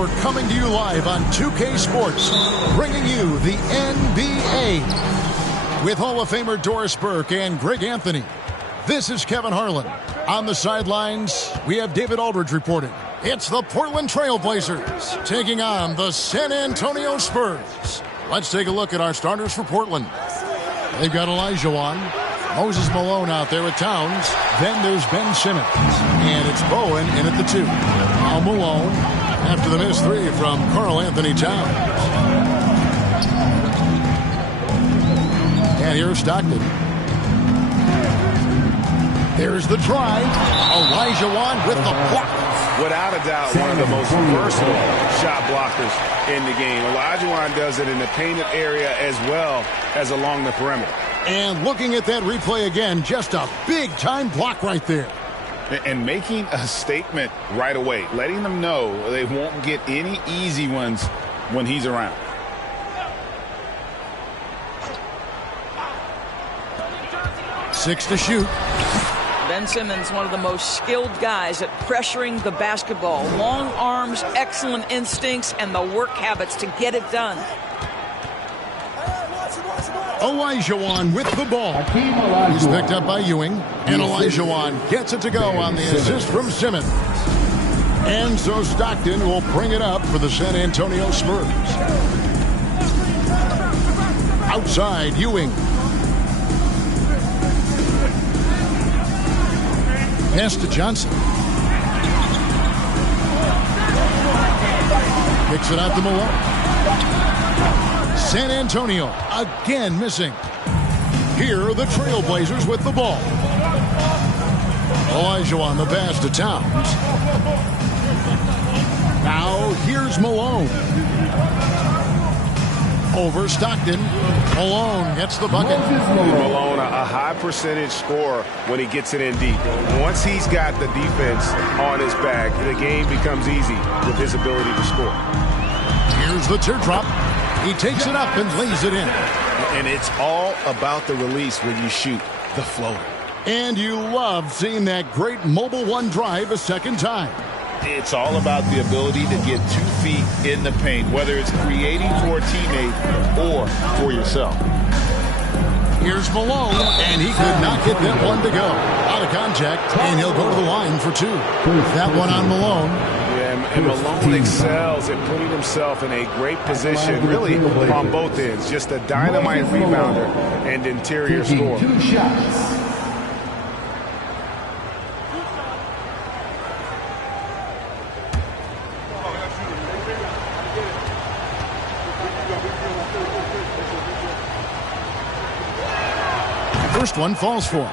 We're coming to you live on 2K Sports, bringing you the NBA with Hall of Famer Doris Burke and Greg Anthony. This is Kevin Harlan. On the sidelines, we have David Aldridge reporting. It's the Portland Trailblazers taking on the San Antonio Spurs. Let's take a look at our starters for Portland. They've got Olajuwon, Moses Malone out there with Towns. Then there's Ben Simmons. And it's Bowen in at the 2. Now Malone after the missed 3 from Karl Anthony Towns. And here's Stockton. There's the drive. Olajuwon with the block. Without a doubt, one of the most versatile shot blockers in the game. Olajuwon does it in the painted area as well as along the perimeter. And looking at that replay again, just a big-time block right there. And making a statement right away, letting them know they won't get any easy ones when he's around. Six to shoot. Ben Simmons, one of the most skilled guys at pressuring the basketball. Long arms, excellent instincts, and the work habits to get it done. Olajuwon with the ball. He's picked up by Ewing. And Olajuwon gets it to go on the assist from Simmons. And so Stockton will bring it up for the San Antonio Spurs. Outside, Ewing. Pass to Johnson. Kicks it out to Malone. San Antonio again missing. Here are the Trailblazers with the ball. Olajuwon the pass to Towns. Now here's Malone. Over Stockton. Malone gets the bucket. Malone, a high percentage scorer when he gets it in deep. Once he's got the defense on his back, the game becomes easy with his ability to score. Here's the teardrop. He takes it up and lays it in. And it's all about the release when you shoot the floater. And you love seeing that great mobile one drive a second time. It's all about the ability to get 2 feet in the paint, whether it's creating for a teammate or for yourself. Here's Malone, and he could not get that one to go. Out of contact, and he'll go to the line for 2. That one on Malone. Yeah, and Malone excels at putting himself in a great position, really on both ends. Just a dynamite rebounder and interior scorer. 2 shots. First one falls for him.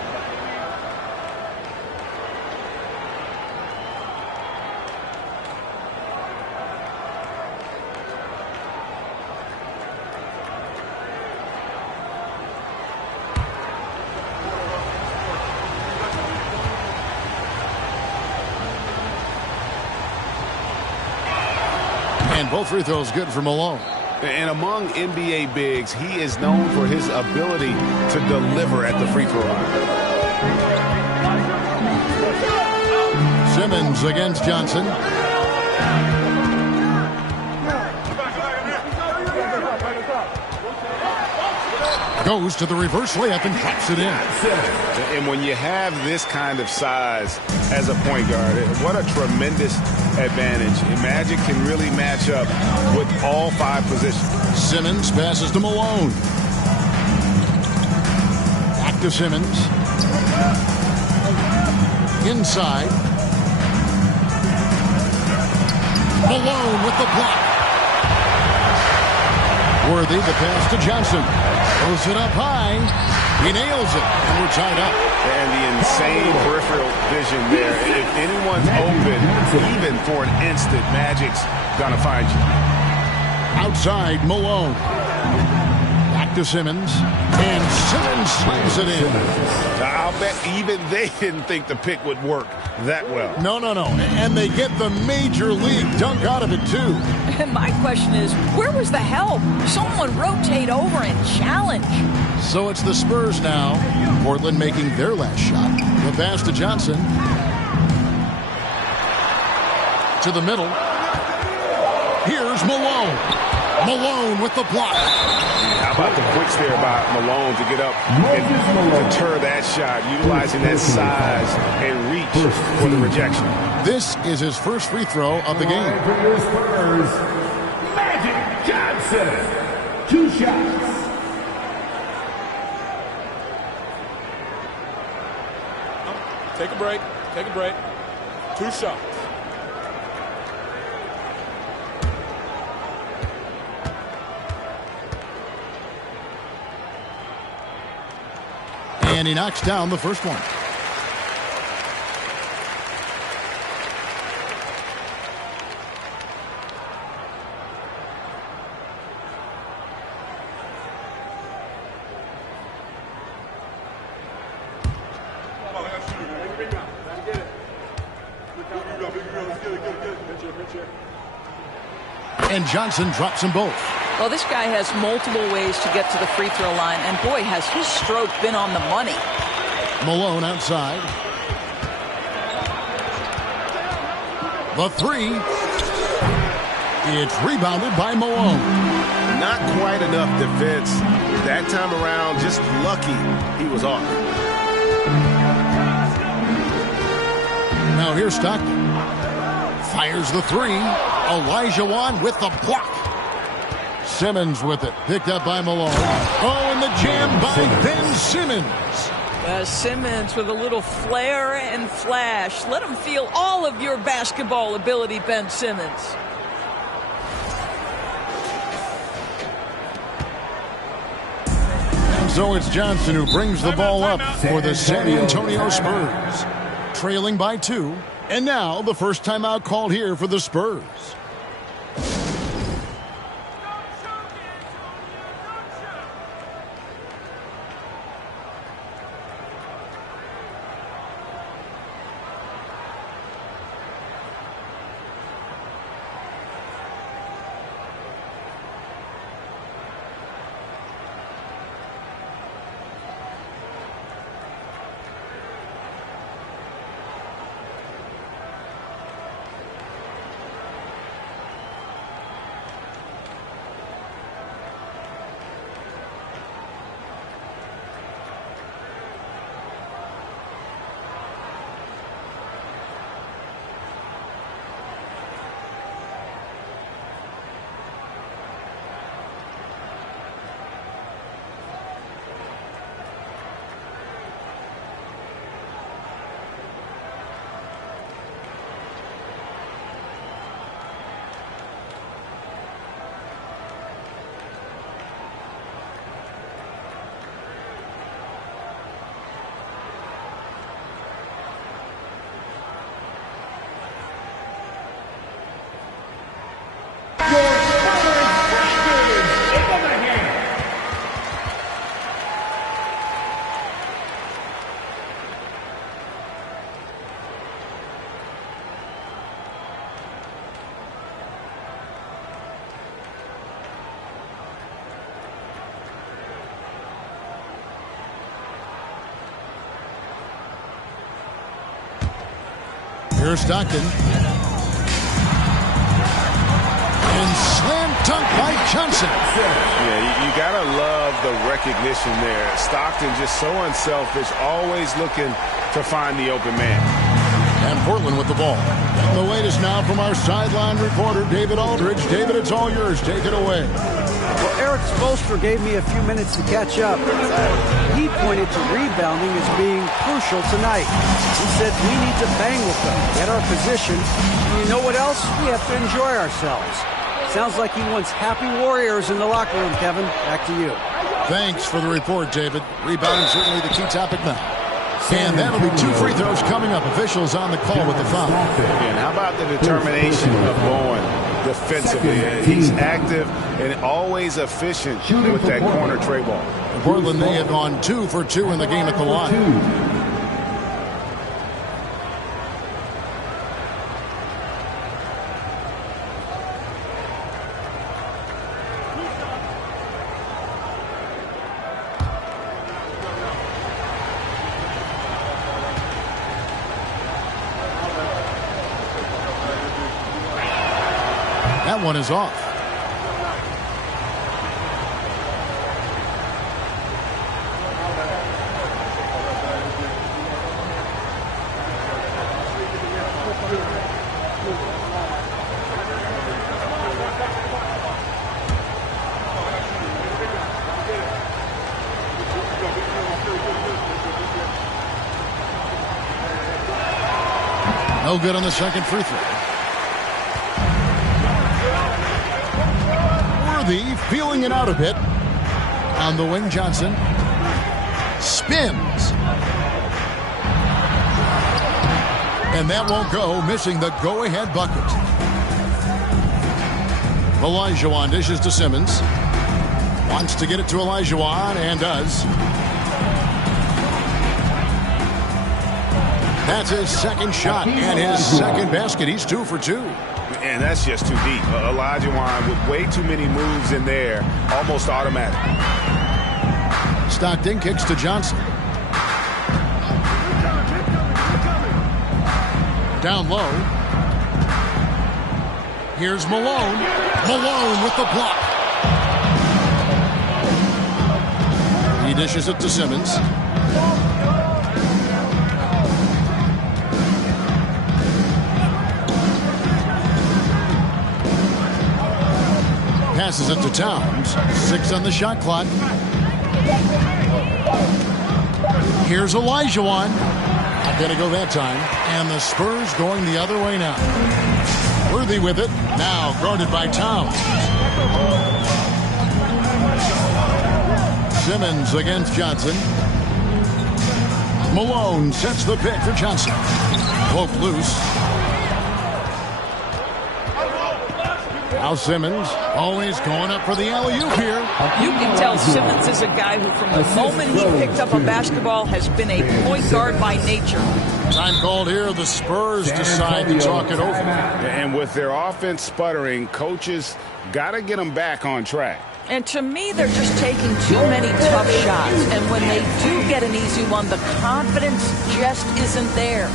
And both free throws good for Malone. And among NBA bigs, he is known for his ability to deliver at the free throw line. Simmons against Johnson. Goes to the reverse layup and drops it in. And when you have this kind of size as a point guard, what a tremendous advantage. Magic can really match up with all 5 positions. Simmons passes to Malone. Back to Simmons. Inside. Malone with the block. Worthy the pass to Johnson. Throws it up high. He nails it. And we're tied up. And the insane peripheral vision there. If anyone's open, even for an instant, Magic's going to find you. Outside, Malone. Back to Simmons. And Simmons slams it in. I'll bet even they didn't think the pick would work that well. No. And they get the major league dunk out of it, too. And my question is, where was the help? Someone rotate over and challenge. So it's the Spurs now. Portland making their last shot. The pass to Johnson. To the middle. Here's Malone. Malone with the block. How about the quicks there by Malone to get up and deter that shot, utilizing that size and reach for the rejection. This is his first free throw of the game. For your Spurs, Magic Johnson. 2 shots. Take a break. Take a break. 2 shots. And he knocks down the first one. And Johnson drops them both. Well, this guy has multiple ways to get to the free throw line, and boy, has his stroke been on the money. Malone outside. The three. It's rebounded by Malone. Not quite enough defense. That time around, just lucky he was off. Now here's Stockton. Fires the three. Elijah Wan with the block. Simmons with it. Picked up by Malone. Oh, and the jam by Ben Simmons. Simmons with a little flair and flash. Let him feel all of your basketball ability, Ben Simmons. And so it's Johnson who brings the ball up for the San Antonio Spurs. Trailing by 2. And now the first timeout called here for the Spurs. Here's Stockton. And slam dunk by Johnson. Yeah, you got to love the recognition there. Stockton just so unselfish, always looking to find the open man. And Portland with the ball. And the latest now from our sideline reporter, David Aldridge. David, it's all yours. Take it away. Well, Eric Spoelstra gave me a few minutes to catch up. He pointed to rebounding as being crucial tonight. He said we need to bang with them, get our position. And you know what else? We have to enjoy ourselves. Sounds like he wants happy warriors in the locker room, Kevin. Back to you. Thanks for the report, David. Rebounding certainly the key topic now. And that'll be 2 free throws coming up. Officials on the call with the foul. And how about the determination of going defensively? He's active and always efficient with that corner tray ball. Portland, they have gone 2 for 2 in the game at the line. that one is off. No good on the second free throw. Worthy feeling it out a bit. On the wing, Johnson. Spins. And that won't go, missing the go-ahead bucket. Olajuwon dishes to Simmons. Wants to get it to Olajuwon, and does. That's his second shot and his second basket. He's 2 for 2. And that's just too deep. Olajuwon with way too many moves in there, almost automatic. Stockton kicks to Johnson. Down low. Here's Malone. Malone with the block. He dishes it to Simmons. Passes it to Towns. 6 on the shot clock. Here's Olajuwon. Not going to go that time. And the Spurs going the other way now. Worthy with it. Now guarded by Towns. Simmons against Johnson. Malone sets the pick for Johnson. Poke loose. Now Simmons always going up for the alley-oop here. You can tell Simmons is a guy who from the moment he picked up a basketball has been a point guard by nature. Time called here. The Spurs decide to talk it over. And with their offense sputtering, coaches got to get them back on track. And to me, they're just taking too many tough shots. And when they do get an easy one, the confidence just isn't there.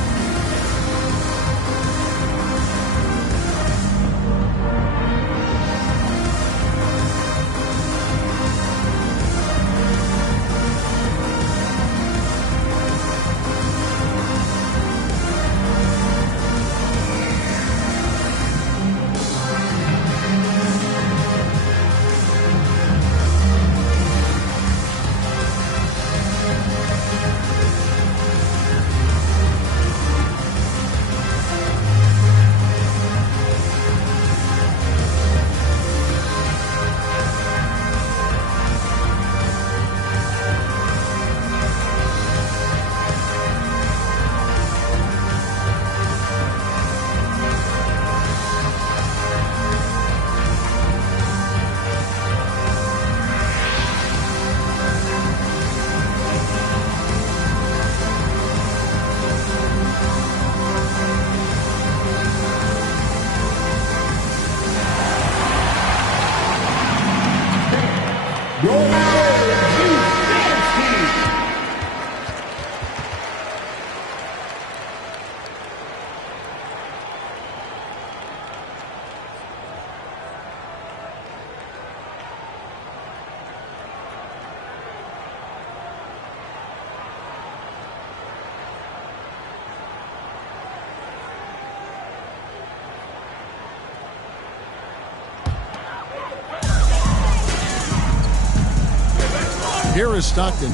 Here is Stockton.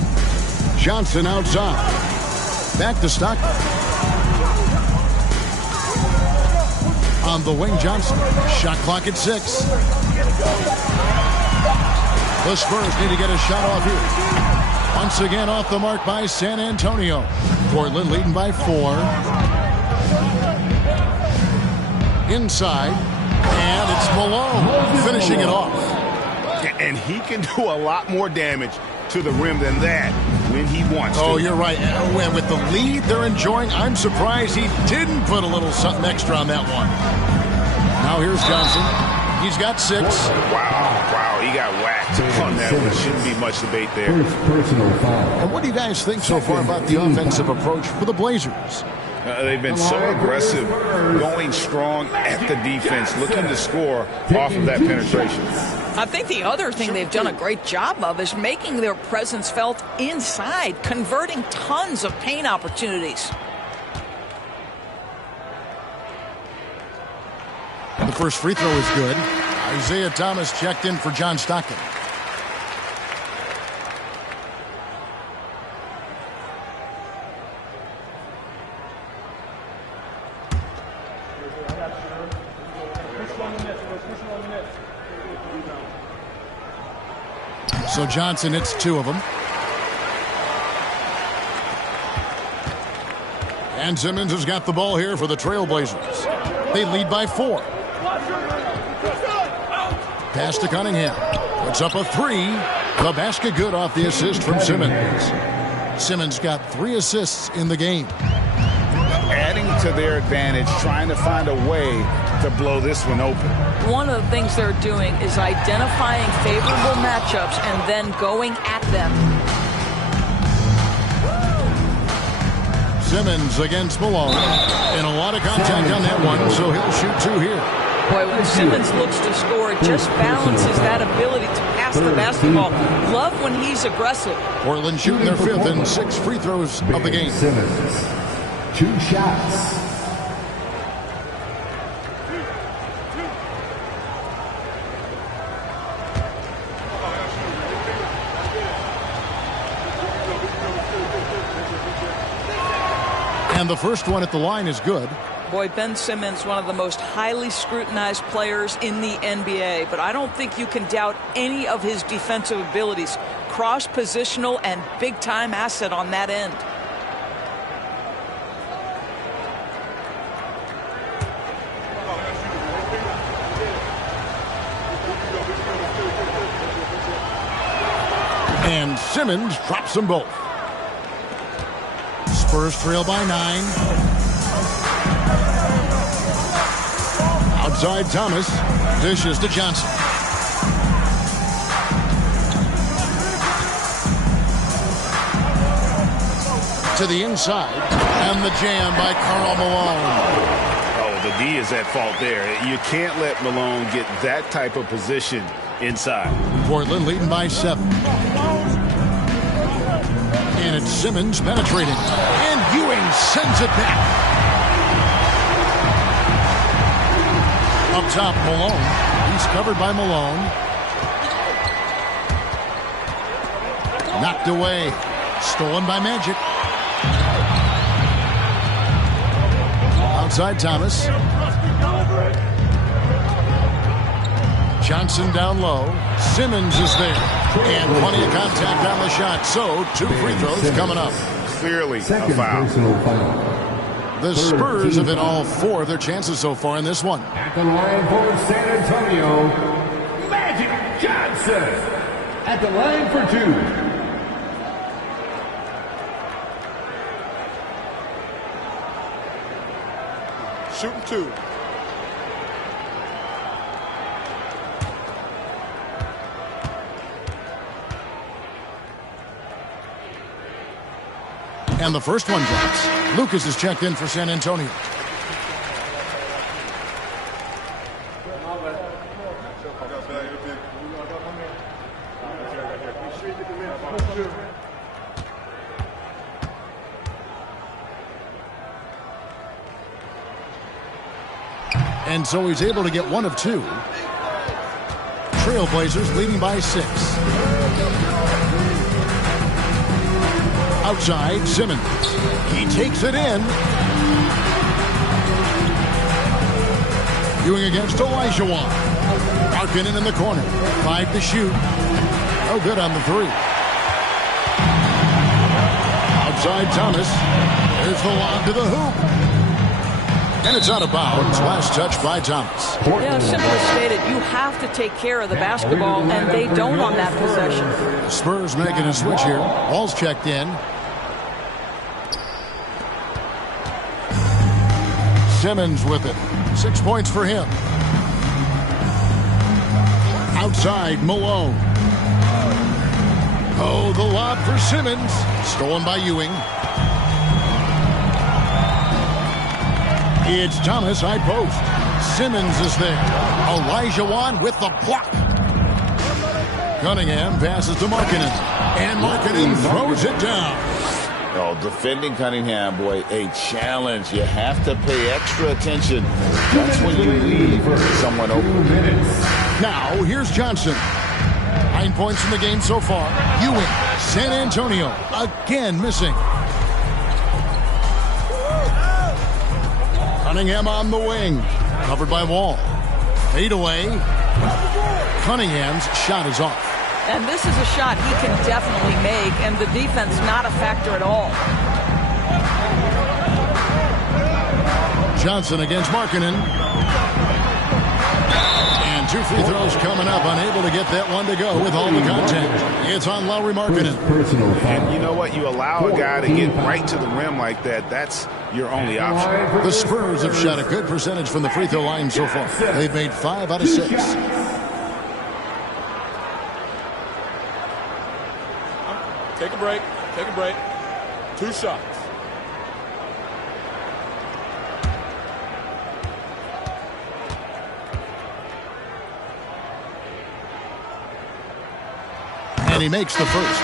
Johnson outside. Back to Stockton. On the wing, Johnson. Shot clock at 6. The Spurs need to get a shot off here. Once again off the mark by San Antonio. Portland leading by 4. Inside. And it's Malone finishing it off. And he can do a lot more damage to the rim than that when he wants to. Oh, you're right. With the lead they're enjoying, I'm surprised he didn't put a little something extra on that one. Now here's Johnson. He's got 6. Wow, he got whacked on that one. Shouldn't be much debate there. And what do you guys think so far about the offensive approach for the Blazers? They've been so aggressive, going strong at the defense, looking to score off of that penetration. I think the other thing they've done a great job of is making their presence felt inside, converting tons of paint opportunities. The first free throw is good. Isaiah Thomas checked in for John Stockton. So Johnson hits 2 of them. And Simmons has got the ball here for the Trailblazers. They lead by 4. Pass to Cunningham. Puts up a 3. The basket good off the assist from Simmons. Simmons got 3 assists in the game. Adding to their advantage, trying to find a way to blow this one open. One of the things they're doing is identifying favorable matchups and then going at them. Simmons against Malone. And a lot of contact on that one, so he'll shoot 2 here. Boy, when Simmons looks to score, it just balances that ability to pass the basketball. Love when he's aggressive. Portland shooting their 5th and 6 free throws of the game. Simmons, 2 shots. And the first one at the line is good. Boy, Ben Simmons, one of the most highly scrutinized players in the NBA, but I don't think you can doubt any of his defensive abilities. Cross-positional and big-time asset on that end. And Simmons drops them both. Spurs trail by 9. Outside Thomas. Dishes to Johnson. To the inside. And the jam by Karl Malone. Oh, the D is at fault there. You can't let Malone get that type of position inside. Portland leading by 7. And it's Simmons penetrating. And Ewing sends it back. Up top, Malone. He's covered by Malone. Knocked away. Stolen by Magic. Outside Thomas. Johnson down low. Simmons is there. And plenty of contact on the shot. So 2 free throws coming up. Clearly a foul. The Spurs have hit all 4 of their chances so far in this one. At the line for San Antonio, Magic Johnson. At the line for 2. Shooting 2. And the first one drops. Lucas is checked in for San Antonio. And so he's able to get 1 of 2. Trailblazers leading by 6. Outside, Simmons. He takes it in. Ewing against Olajuwon. Markkanen in the corner. 5 to shoot. Oh, good on the 3. Outside Thomas. There's the lob to the hoop. And it's out of bounds. Last touch by Thomas. Yeah, simply stated, you have to take care of the basketball, and they don't on that possession. The Spurs making a switch here. Ball's checked in. Simmons with it. 6 points for him. Outside, Malone. Oh, the lob for Simmons. Stolen by Ewing. It's Thomas high post. Simmons is there. Olajuwon with the block. Cunningham passes to Markkanen. And Markkanen throws it down. Oh, defending Cunningham, boy, a challenge. You have to pay extra attention. That's when you leave someone open. Now, here's Johnson. 9 points in the game so far. Ewing, San Antonio, again missing. Cunningham on the wing. Covered by Wall. Fade away. Cunningham's shot is off. And this is a shot he can definitely make, and the defense not a factor at all. Johnson against Markkanen. And 2 free throws coming up. Unable to get that one to go with all the contact. It's on Lauri Markkanen. And you know what? You allow a guy to get right to the rim like that. That's your only option. The Spurs have shot a good percentage from the free throw line so far. They've made 5 out of 6. Take a break. Take a break. 2 shots. And he makes the first.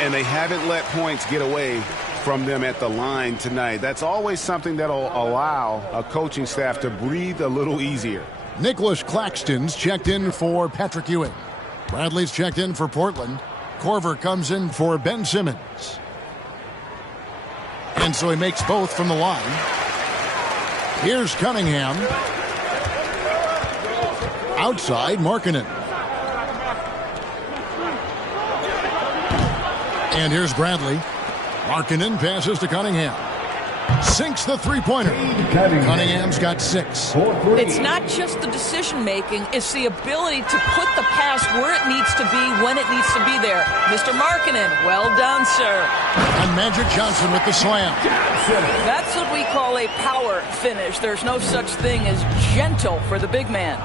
And they haven't let points get away from them at the line tonight. That's always something that'll allow a coaching staff to breathe a little easier. Nicholas Claxton's checked in for Patrick Ewing. Bradley's checked in for Portland. Korver comes in for Ben Simmons. And so he makes both from the line. Here's Cunningham. Outside, Markkanen. And here's Bradley. Markkanen passes to Cunningham. Sinks the three-pointer. Cunningham's got 6. It's not just the decision-making, it's the ability to put the pass where it needs to be, when it needs to be there. Mr. Markkanen, well done, sir. And Magic Johnson with the slam. That's what we call a power finish. There's no such thing as gentle for the big man.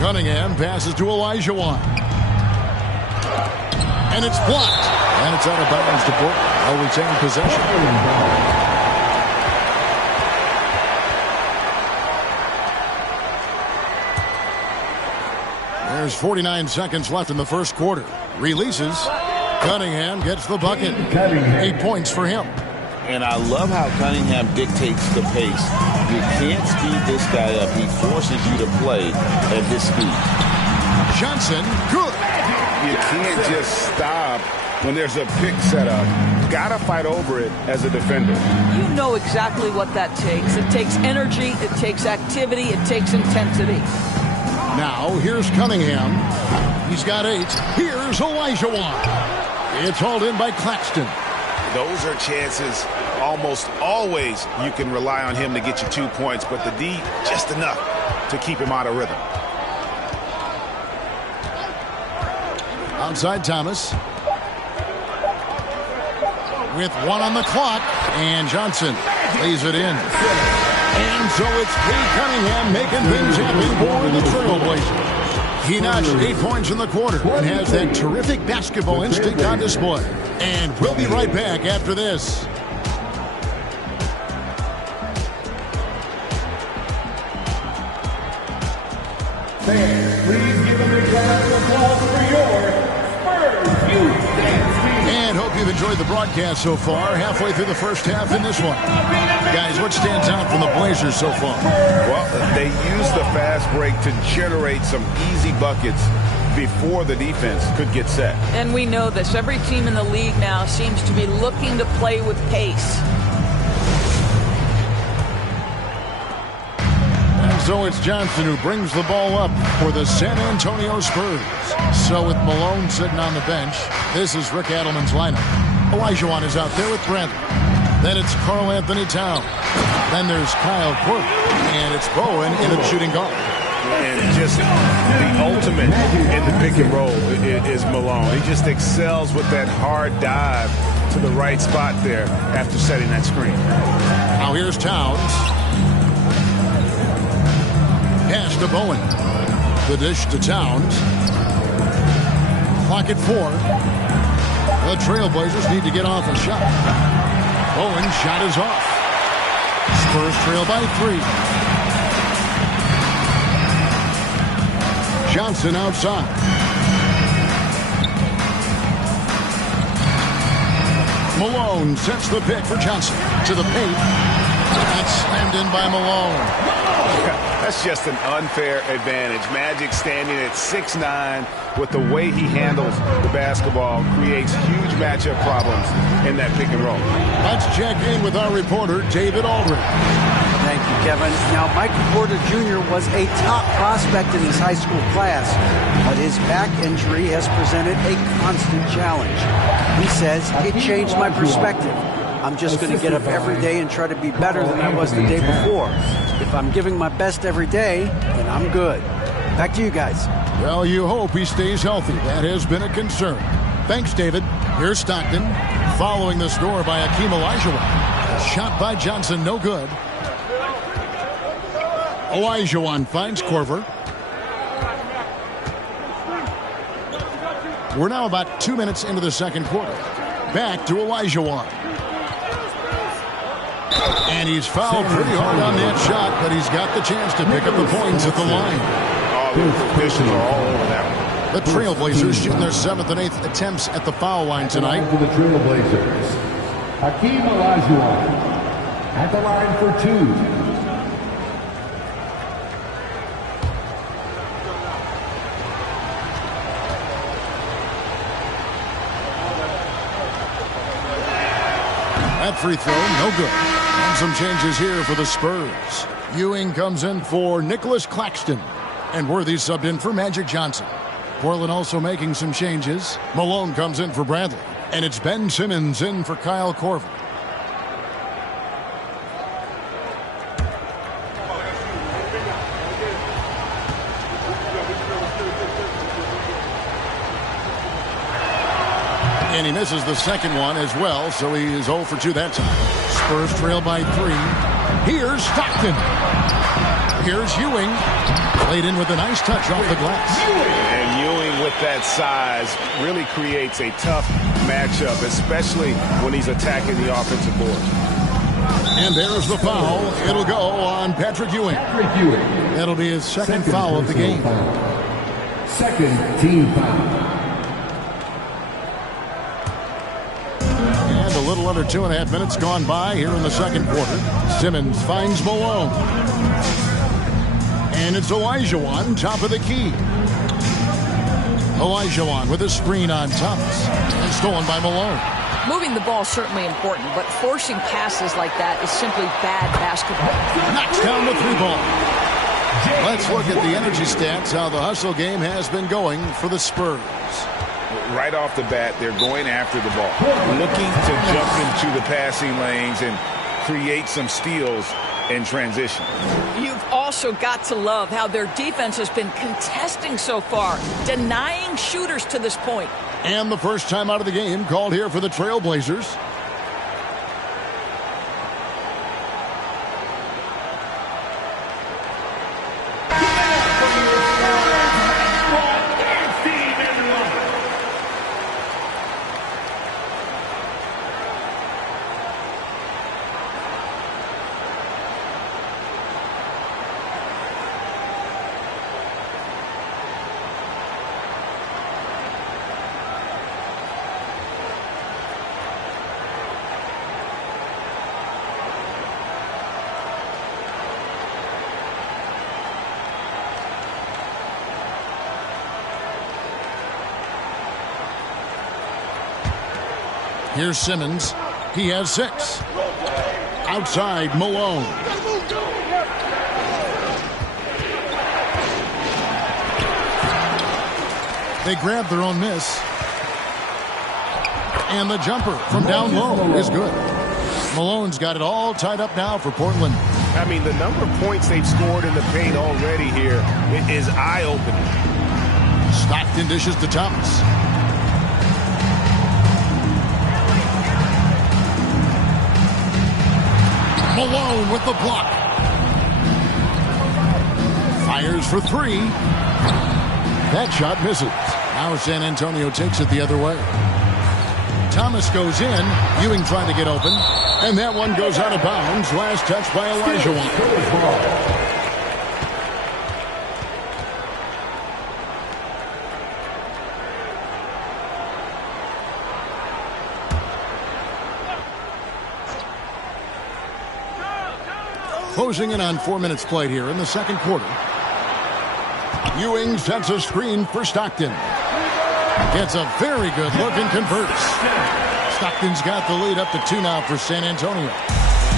Cunningham passes to Olajuwon. And it's blocked. And it's out of bounds to Portland. They'll retain possession. There's 49 seconds left in the first quarter. Releases. Cunningham gets the bucket. 8 points for him. And I love how Cunningham dictates the pace. You can't speed this guy up. He forces you to play at his speed. Johnson, good. You can't just stop when there's a pick set up. Gotta fight over it as a defender. You know exactly what that takes. It takes energy, it takes activity, it takes intensity. Now, here's Cunningham. He's got 8. Here's Olajuwon. It's hauled in by Claxton. Those are chances almost always you can rely on him to get you 2 points, but the D, just enough to keep him out of rhythm. Outside Thomas. With 1 on the clock. And Johnson lays it in. And so it's Cade Cunningham making things happen for the Trailblazers. He notched 8 points in the quarter and has that terrific basketball instinct on display. And we'll be right back after this. Fans, please give a big round of applause for your Spurs youth dance team. And hope you've enjoyed the broadcast so far. Halfway through the first half in this one. Guys, what stands out from the Blazers so far? Well, they use the fast break to generate some easy buckets before the defense could get set. And we know this. Every team in the league now seems to be looking to play with pace. And so it's Johnson who brings the ball up for the San Antonio Spurs. So with Malone sitting on the bench, this is Rick Adelman's lineup. Olajuwon is out there with Bradley. Then it's Karl Anthony Towns. Then there's Kyle Korver. And it's Bowen in a shooting guard. And just the ultimate in the pick and roll is Malone. He just excels with that hard dive to the right spot there after setting that screen. Now here's Towns. Pass to Bowen. The dish to Towns. Clock at 4. The Trailblazers need to get off a shot. Bowen's shot is off. Spurs trail by 3. Johnson outside. Malone sets the pick for Johnson. To the paint. That's slammed in by Malone. That's just an unfair advantage. Magic standing at 6'9", with the way he handles the basketball, creates huge matchup problems in that pick and roll. Let's check in with our reporter, David Aldridge. Thank you, Kevin. Now, Michael Porter Jr. was a top prospect in his high school class, but his back injury has presented a constant challenge. He says, it changed my perspective. I'm just going to get up every day and try to be better than I was the day before. If I'm giving my best every day, then I'm good. Back to you guys. Well, you hope he stays healthy. That has been a concern. Thanks, David. Here's Stockton. Following the score by Akeem Olajuwon. A shot by Johnson, no good. Olajuwon finds Korver. We're now about 2 minutes into the second quarter. Back to Olajuwon. And he's fouled pretty hard on that shot, but he's got the chance to pick up the points at the line. Oh, the officials are all over that one. The Trailblazers shooting their 7th and 8th attempts at the foul line tonight. For the Trailblazers, Akeem Olajuwon at the line for 2. That free throw, no good. And some changes here for the Spurs. Ewing comes in for Nicholas Claxton. And Worthy subbed in for Magic Johnson. Portland also making some changes. Malone comes in for Bradley. And it's Ben Simmons in for Kyle Korver. And he misses the second one as well, so he is 0 for 2 that time. Spurs trail by 3. Here's Stockton. Here's Ewing. Played in with a nice touch off the glass. And Ewing with that size really creates a tough matchup, especially when he's attacking the offensive board. And there's the foul. It'll go on Patrick Ewing. That'll be his second foul of the game. Second team foul. And a little under 2.5 minutes gone by here in the second quarter. Simmons finds Malone. And it's Olajuwon, top of the key. Olajuwon with a screen on Thomas. And stolen by Malone. Moving the ball is certainly important, but forcing passes like that is simply bad basketball. Knocks down the 3-ball. Let's look at the energy stats, how the hustle game has been going for the Spurs. Right off the bat, they're going after the ball, looking to jump into the passing lanes and create some steals in transition. You've also got to love how their defense has been contesting so far, denying shooters to this point. And the first time out of the game called here for the Trailblazers. Here's Simmons. He has 6. Outside, Malone. They grab their own miss. And the jumper from down low is good. Malone's got it all tied up now for Portland. I mean, the number of points they've scored in the paint already here is eye-opening. Stockton dishes to Thomas. Malone with the block. Fires for 3. That shot misses. Now San Antonio takes it the other way. Thomas goes in. Ewing trying to get open. And that one goes out of bounds. Last touch by Olajuwon. Closing in on 4 minutes played here in the second quarter. Ewing sets a screen for Stockton. Gets a very good look and converts. Stockton's got the lead up to 2 now for San Antonio.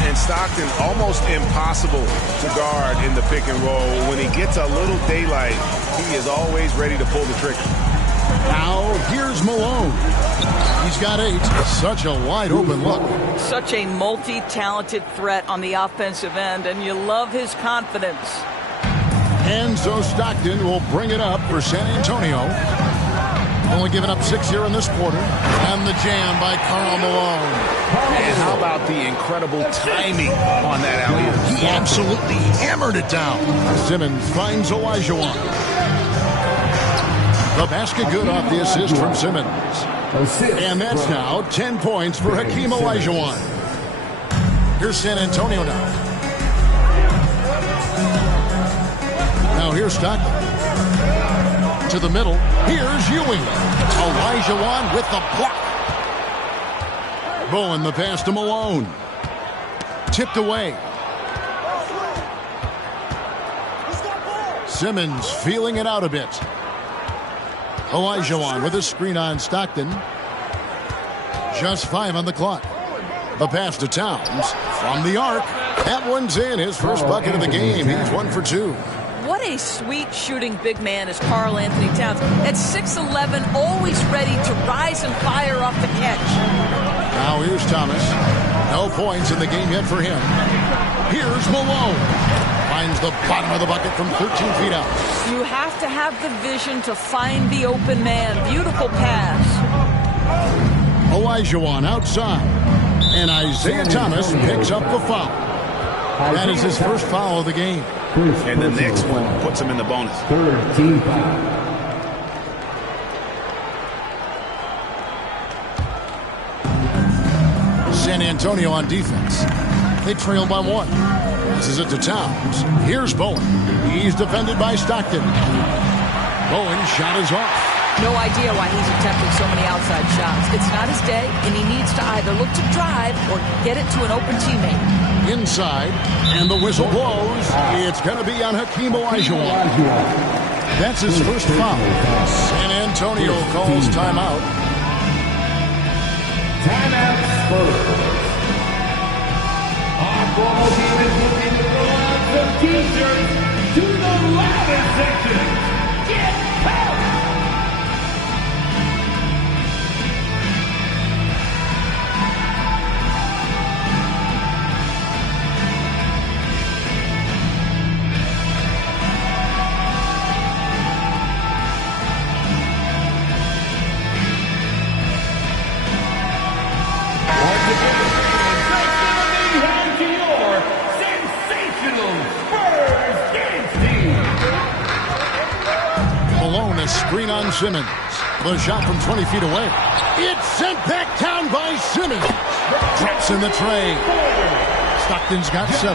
And Stockton almost impossible to guard in the pick and roll. When he gets a little daylight, he is always ready to pull the trigger. Now here's Malone. He's got 8. Such a wide open look. Such a multi-talented threat on the offensive end, and you love his confidence. And so Stockton will bring it up for San Antonio. Only giving up 6 here in this quarter. And the jam by Karl Malone. And how about the incredible timing on that alley-oop? He absolutely hammered it down. Simmons finds Olajuwon. The basket good off the assist from Simmons. And that's now 10 points for Hakeem Olajuwon. Here's San Antonio now. Now here's Stockton. To the middle. Here's Ewing. Olajuwon with the block. Bowen the pass to Malone. Tipped away. Simmons feeling it out a bit. Olajuwon with a screen on Stockton. Just 5 on the clock. The pass to Towns from the arc. That one's in. His first bucket of the game. He's 1 for 2. What a sweet shooting big man is Karl Anthony Towns. At 6'11", always ready to rise and fire off the catch. Now here's Thomas. No points in the game yet for him. Here's Malone. Finds the bottom of the bucket from 13 feet out. You have to have the vision to find the open man. Beautiful pass. Olajuwon outside. And Isaiah Thomas picks up the foul. That is his first foul of the game. And the next one puts him in the bonus. Third team foul. San Antonio on defense. They trail by 1. Passes it to Towns. Here's Bowen. He's defended by Stockton. Bowen's shot is off. No idea why he's attempting so many outside shots. It's not his day, and he needs to either look to drive or get it to an open teammate. Inside, and the whistle blows. It's going to be on Hakeem Olajuwon. That's his first foul. San Antonio calls timeout. Timeout Spurs. Our ball team is looking to throw out some t-shirts to the ladder section. Get out! Screen on Simmons. The shot from 20 feet away. It's sent back down by Simmons. Drops in the tray. Stockton's got 7.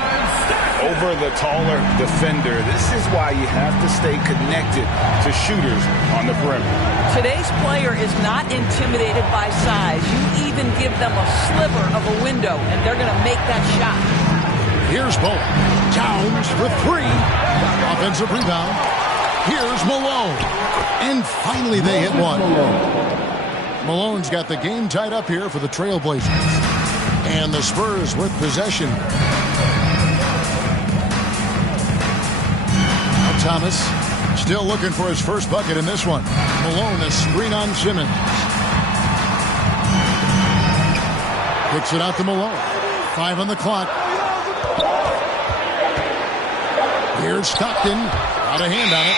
Over the taller defender. This is why you have to stay connected to shooters on the perimeter. Today's player is not intimidated by size. You even give them a sliver of a window, and they're going to make that shot. Here's Bowen. Towns for 3. Offensive rebound. Here's Malone. And finally they hit one. Malone's got the game tied up here for the Trailblazers. And the Spurs with possession. Thomas still looking for his first bucket in this one. Malone a screen on Simmons. Kicks it out to Malone. 5 on the clock. Here's Stockton. Got a hand on it.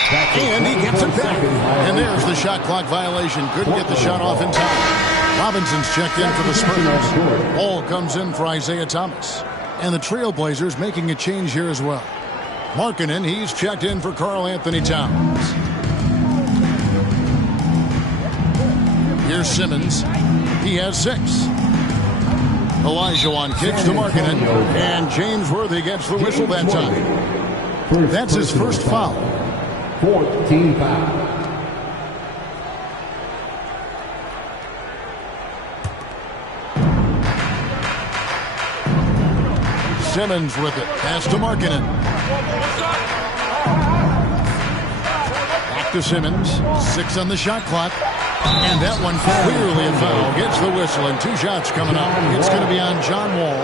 And he gets it back. And there's the shot clock violation. Couldn't get the shot off in time. Robinson's checked in for the Spurs. Ball comes in for Isaiah Thomas. And the Trailblazers making a change here as well. Markkanen, he's checked in for Karl Anthony Towns. Here's Simmons. He has 6. Olajuwon kicks to Markkanen, and James Worthy gets the whistle that time. That's his first foul. 14 foul. Simmons with it. Pass to Markkanen. Back to Simmons. 6 on the shot clock. And that one clearly a foul. Gets the whistle, and 2 shots coming up. It's going to be on John Wall.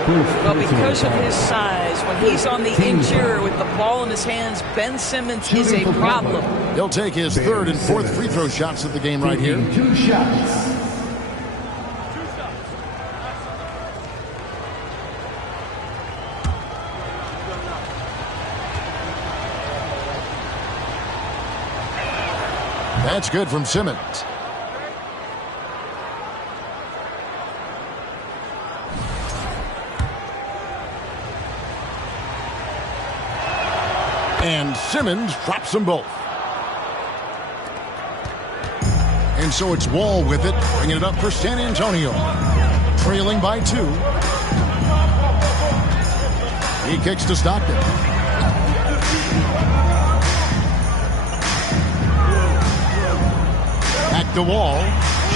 Well, because of his size, when he's on the interior with the ball in his hands, Ben Simmons is a problem. He'll take his 3rd and 4th free throw shots of the game right here. 2 shots. That's good from Simmons. And Simmons drops them both. And so it's Wall with it, bringing it up for San Antonio. Trailing by 2. He kicks to Stockton. Back to Wall.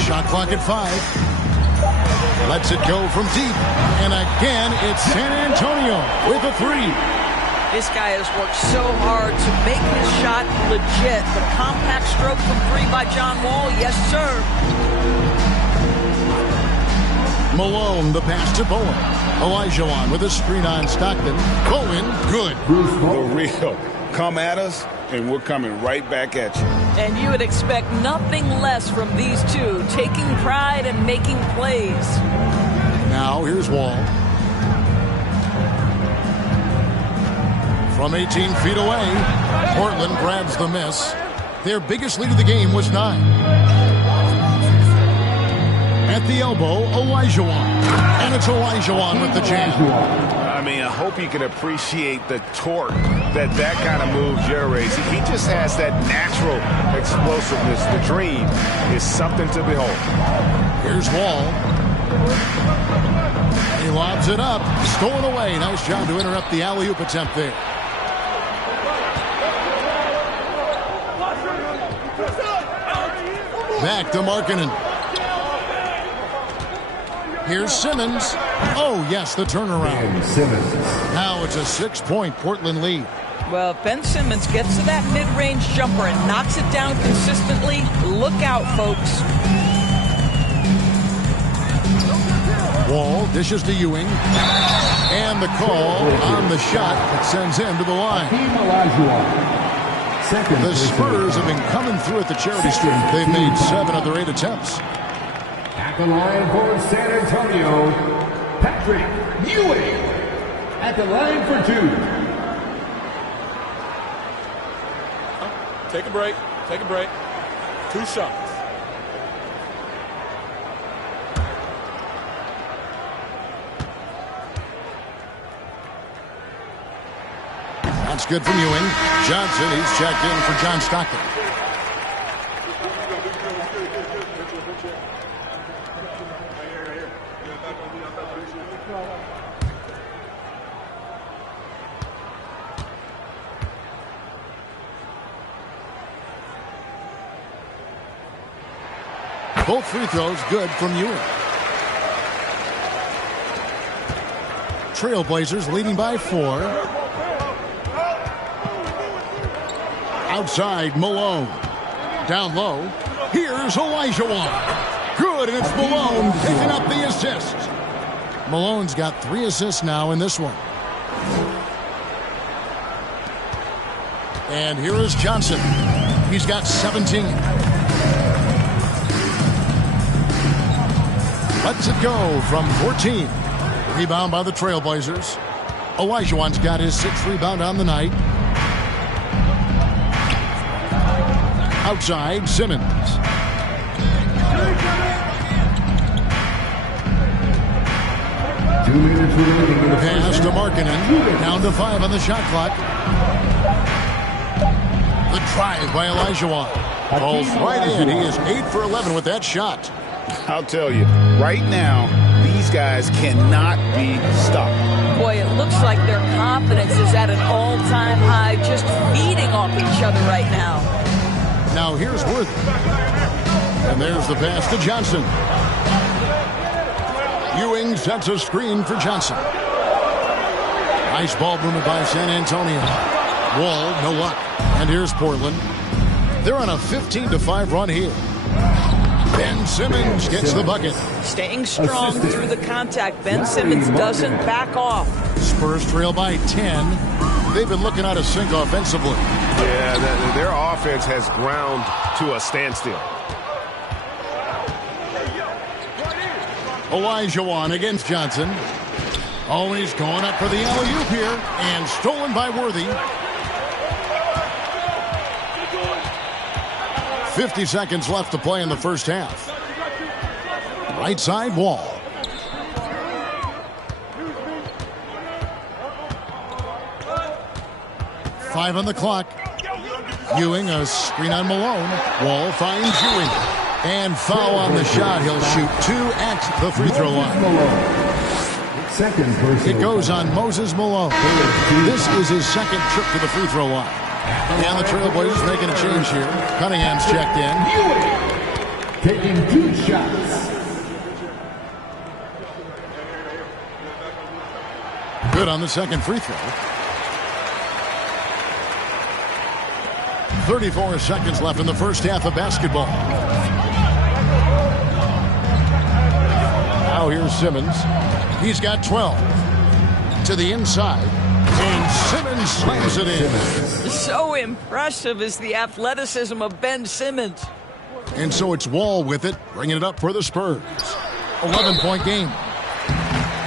Shot clock at 5. Lets it go from deep. And again, it's San Antonio with a 3. This guy has worked so hard to make his shot legit. The compact stroke from 3 by John Wall. Yes, sir. Malone, the pass to Bowen. Olajuwon with a screen on Stockton. Bowen, good. The real. Come at us, and we're coming right back at you. And you would expect nothing less from these two, taking pride and making plays. Now, here's Wall. From 18 feet away, Portland grabs the miss. Their biggest lead of the game was 9. At the elbow, Olajuwon. And it's Olajuwon with the jam. I mean, I hope you can appreciate the torque that kind of move generates. He just has that natural explosiveness. The dream is something to behold. Here's Wall. He lobs it up. Stolen away. Nice job to interrupt the alley-oop attempt there. Back to Markkanen. Here's Simmons. Oh, yes, the turnaround. Now it's a 6-point Portland lead. Well, if Ben Simmons gets to that mid-range jumper and knocks it down consistently, look out, folks. Wall dishes to Ewing. And the call on the shot that sends him to the line. The Spurs have been coming through at the charity streak. They've made 7 of their 8 attempts. At the line for San Antonio, Patrick Ewing. At the line for 2. Take a break. Take a break. 2 shots. That's good from Ewing. Johnson, he's checked in for John Stockton. Both free throws good from Ewing. Trailblazers leading by 4. Outside, Malone. Down low. Here's Olajuwon. Good, and it's Malone picking up the assist. Malone's got 3 assists now in this one. And here is Johnson. He's got 17. Lets it go from 14. Rebound by the Trailblazers. Olajuwon's got his 6th rebound on the night. Outside, Simmons. Pass to Markkanen. Down to 5 on the shot clock. The drive by Olajuwon. Falls right in. He is 8 for 11 with that shot. I'll tell you, right now, these guys cannot be stopped. Boy, it looks like their confidence is at an all-time high, just feeding off each other right now. Now here's Worthy. And there's the pass to Johnson. Ewing sets a screen for Johnson. Nice ball movement by San Antonio. Wall, no luck. And here's Portland. They're on a 15-5 run here. Ben Simmons gets the bucket. Staying strong through the contact. Ben Simmons doesn't back off. Spurs trail by 10. They've been looking out of sync offensively. Yeah, their offense has ground to a standstill. Olajuwon against Johnson. Always going up for the alley-oop here. And stolen by Worthy. 50 seconds left to play in the first half. Right side, Wall. Five on the clock. Ewing, a screen on Malone. Wall finds Ewing. And foul on the shot. He'll shoot 2 at the free throw line. It goes on Moses Malone. This is his second trip to the free throw line. And the Trailblazers making a change here. Cunningham's checked in. Taking 2 shots. Good on the second free throw. 34 seconds left in the first half of basketball. Now here's Simmons. He's got 12. To the inside. And Simmons slams it in. So impressive is the athleticism of Ben Simmons. And so it's Wall with it, bringing it up for the Spurs. 11-point game.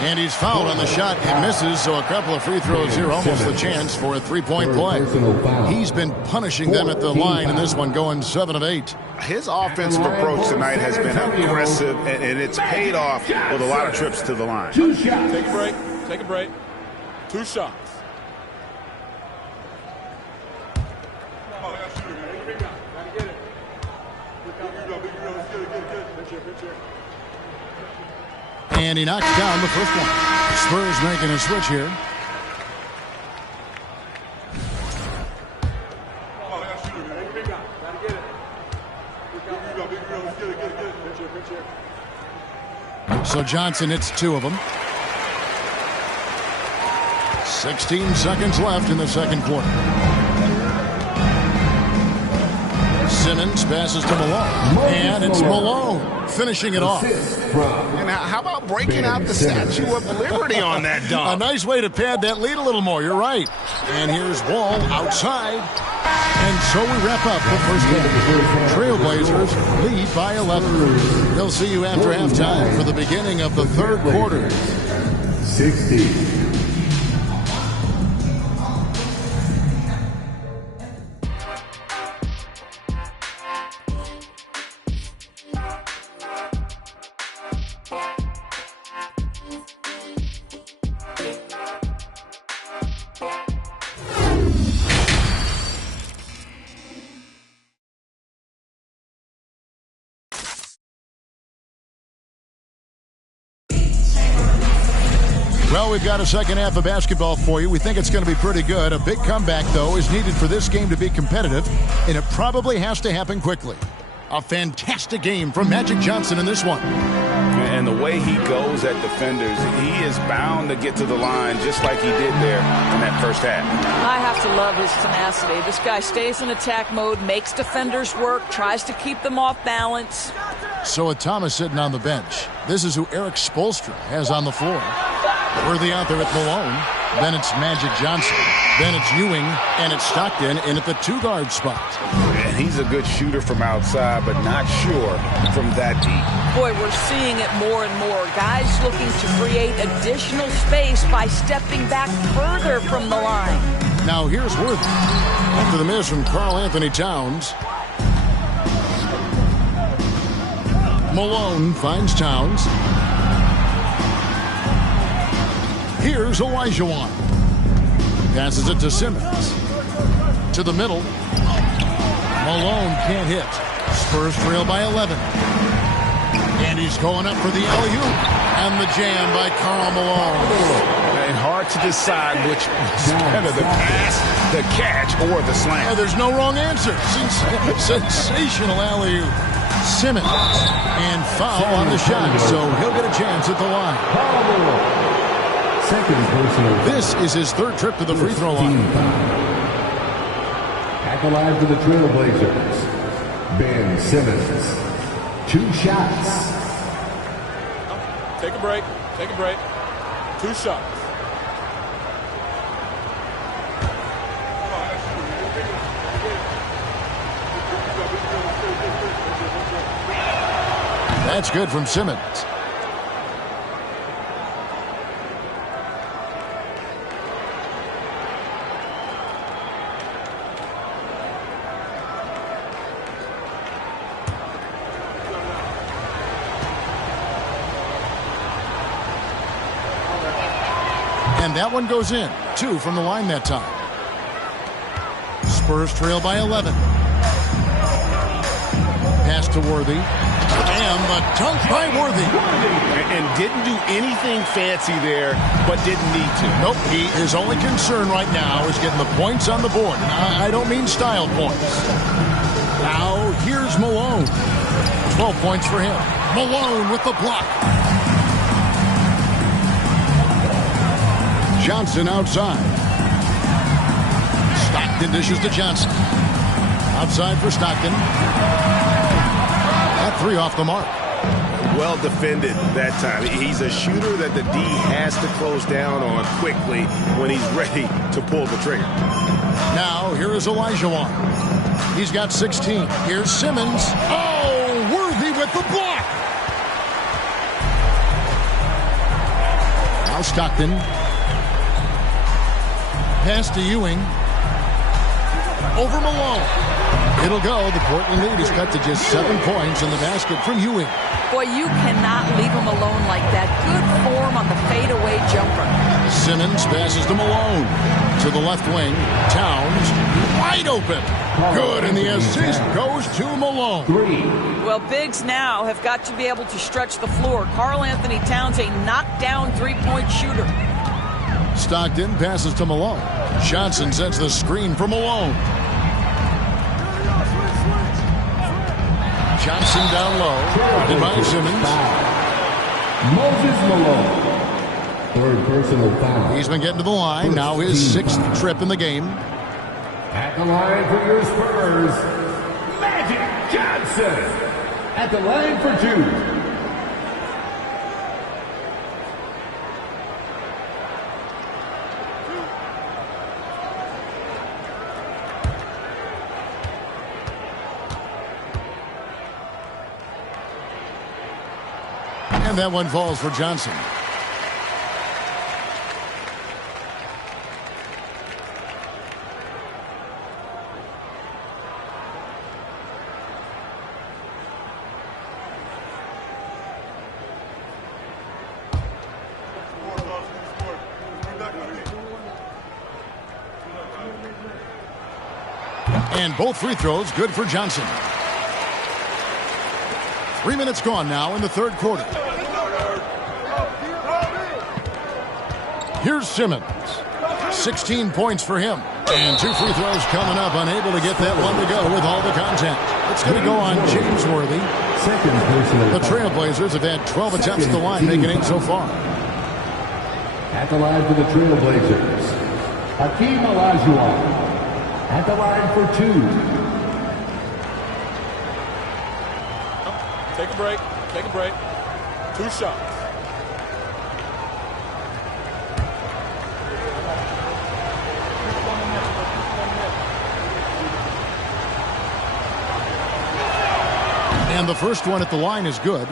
And he's fouled on the shot. It misses, so a couple of free throws here. Almost the chance for a three-point play. He's been punishing them at the line in this one, going 7 of 8. His offensive approach tonight has been aggressive, and it's paid off with a lot of trips to the line. 2 shots. Take a break. Take a break. 2 shots. And he knocks down the first one. Spurs making a switch here. So Johnson hits 2 of them. 16 seconds left in the second quarter. Simmons passes to Malone. And it's Malone finishing it off. And how about breaking out the Statue of Liberty on that dunk? A nice way to pad that lead a little more. You're right. And here's Wall outside. And so we wrap up the first half. Trailblazers lead by 11. We'll see you after halftime for the beginning of the third quarter. 60. Well, we've got a second half of basketball for you. We think it's going to be pretty good. A big comeback, though, is needed for this game to be competitive, and it probably has to happen quickly. A fantastic game from Magic Johnson in this one. And the way he goes at defenders, he is bound to get to the line just like he did there in that first half. I have to love his tenacity. This guy stays in attack mode, makes defenders work, tries to keep them off balance. So with Thomas sitting on the bench, this is who Eric Spoelstra has on the floor. Worthy out there with Malone. Then it's Magic Johnson. Then it's Ewing, and it's Stockton in at the 2-guard spot. And he's a good shooter from outside, but not sure from that deep. Boy, we're seeing it more and more. Guys looking to create additional space by stepping back further from the line. Now here's Worthy. After the miss from Karl Anthony Towns. Malone finds Towns. Here's Olajuwon. Passes it to Simmons. To the middle. Malone can't hit. Spurs trail by 11. And he's going up for the alley-oop. And the jam by Karl Malone. And hard to decide which is better, the pass, the catch, or the slam. Yeah, there's no wrong answer. Sensational alley-oop. Simmons. And foul on the shot, so he'll get a chance at the line. Second personal. This is his third trip to the free throw line. At the line for the Trailblazers, Ben Simmons. 2 shots. Take a break. Take a break. 2 shots. That's good from Simmons. And that one goes in. 2 from the line that time. Spurs trail by 11. Pass to Worthy. And the dunk by Worthy. And didn't do anything fancy there, but didn't need to. Nope. His only concern right now is getting the points on the board. And I don't mean style points. Now, here's Malone. 12 points for him. Malone with the block. Johnson outside. Stockton dishes to Johnson. Outside for Stockton. That 3 off the mark. Well defended that time. He's a shooter that the D has to close down on quickly when he's ready to pull the trigger. Now, here is Olajuwon. He's got 16. Here's Simmons. Oh, Worthy with the block. Now Stockton. Pass to Ewing. Over Malone. It'll go. The Portland lead is cut to just 7 points in the basket from Ewing. Boy, you cannot leave him alone like that. Good form on the fadeaway jumper. Simmons passes to Malone. To the left wing. Towns. Wide open. Good, and the assist goes to Malone. 3. Well, bigs now have got to be able to stretch the floor. Karl Anthony Towns, a knockdown three-point shooter. Stockton passes to Malone. Johnson sets the screen for Malone. Johnson down low. Guarded by Simmons. Moses Malone. Third personal foul. He's been getting to the line. Now his 6th trip in the game. At the line for your Spurs, Magic Johnson. At the line for 2. And that one falls for Johnson. And both free throws good for Johnson. 3 minutes gone now in the third quarter. Here's Simmons. 16 points for him. And 2 free throws coming up. Unable to get that one to go with all the contact. It's going to go on James Worthy. Second personal. The Trailblazers have had 12 attempts at the line, making 8 so far. At the line for the Trailblazers, Hakeem Olajuwon. At the line for 2. Take a break. Take a break. 2 shots. And the first one at the line is good.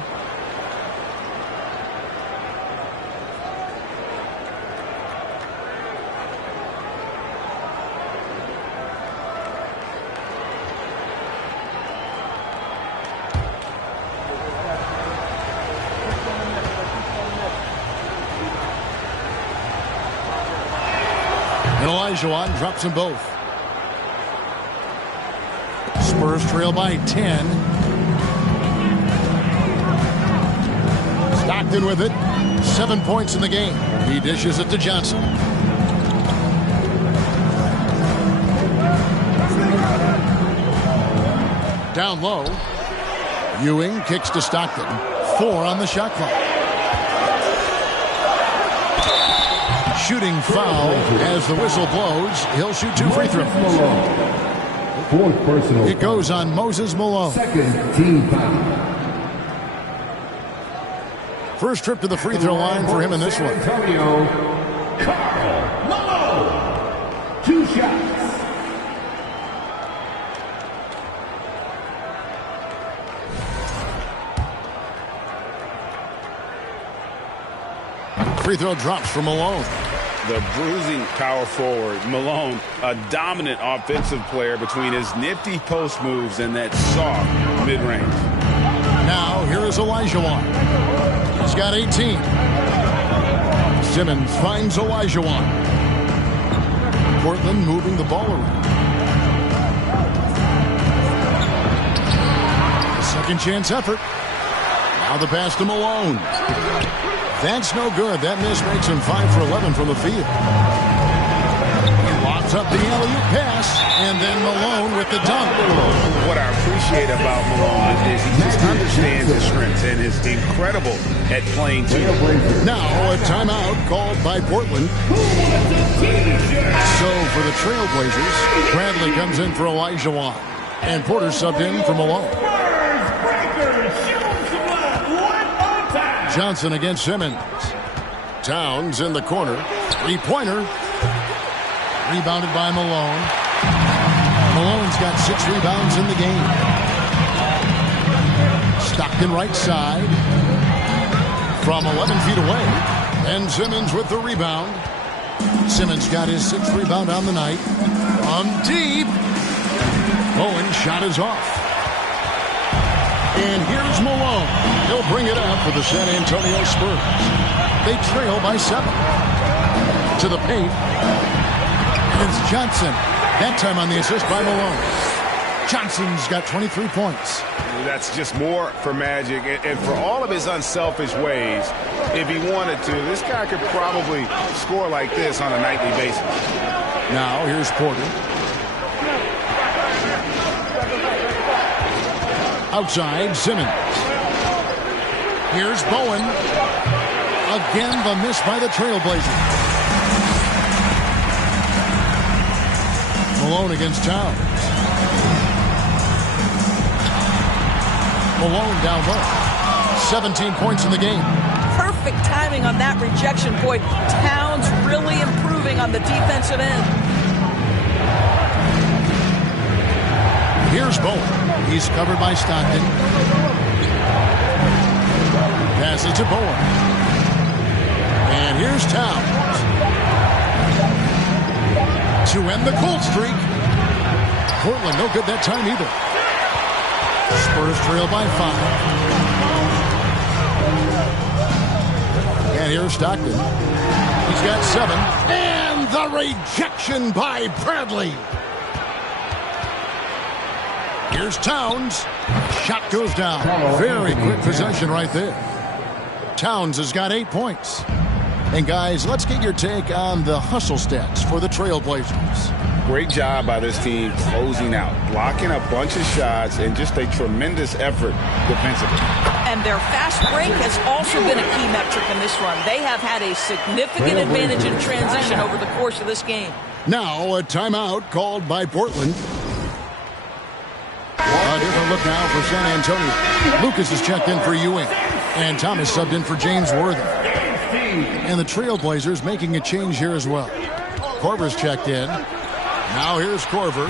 And Olajuwon drops them both. Spurs trail by 10. Stockton with it. 7 points in the game. He dishes it to Johnson. Down low. Ewing kicks to Stockton. 4 on the shot clock. Shooting foul as the whistle blows. He'll shoot 2 free throws. Fourth personal. It goes on Moses Malone. Second team foul. First trip to the free throw line for him in this one. Antonio, Carl Malone. 2 shots. Free throw drops for Malone. The bruising power forward, Malone, a dominant offensive player between his nifty post moves and that soft mid-range. Now, here is Olajuwon. He's got 18. Simmons finds Olajuwon. Portland moving the ball around. A second chance effort. Now the pass to Malone. That's no good. That miss makes him 5 for 11 from the field. He lobs up the alley-oop pass, and then Malone with the dunk. What I appreciate about Malone is he just understands his strengths and is incredible at playing team. Now a timeout called by Portland. So for the Trailblazers, Bradley comes in for Olajuwon, and Porter subbed in for Malone. Johnson against Simmons. Towns in the corner. 3-pointer. Rebounded by Malone. Malone's got 6 rebounds in the game. Stockton right side. From 11 feet away. And Simmons with the rebound. Simmons got his 6th rebound on the night. From deep. Bowen's shot is off. And here's Malone. He'll bring it up for the San Antonio Spurs. They trail by 7. To the paint. And it's Johnson. That time on the assist by Malone. Johnson's got 23 points. That's just more for Magic. And for all of his unselfish ways, if he wanted to, this guy could probably score like this on a nightly basis. Now here's Porter. Outside, Simmons. Here's Bowen. Again, the miss by the Trailblazers. Malone against Towns. Malone down low. 17 points in the game. Perfect timing on that rejection point. Towns really improving on the defensive end. Here's Bowen. He's covered by Stockton. Pass it to Bowen. And here's Towns. To end the cold streak. Portland no good that time either. Spurs trail by 5. And here's Stockton. He's got 7. And the rejection by Bradley. Here's Towns. Shot goes down. Very quick possession right there. Towns has got 8 points. And guys, let's get your take on the hustle stats for the Trailblazers. Great job by this team closing out, blocking a bunch of shots, and just a tremendous effort defensively. And their fast break has also been a key metric in this run. They have had a significant advantage in transition over the course of this game. Now a timeout called by Portland. A different look now for San Antonio. Lucas is checked in for Ewing. And Thomas subbed in for James Worthy. And the Trailblazers making a change here as well. Korver's checked in. Now here's Korver.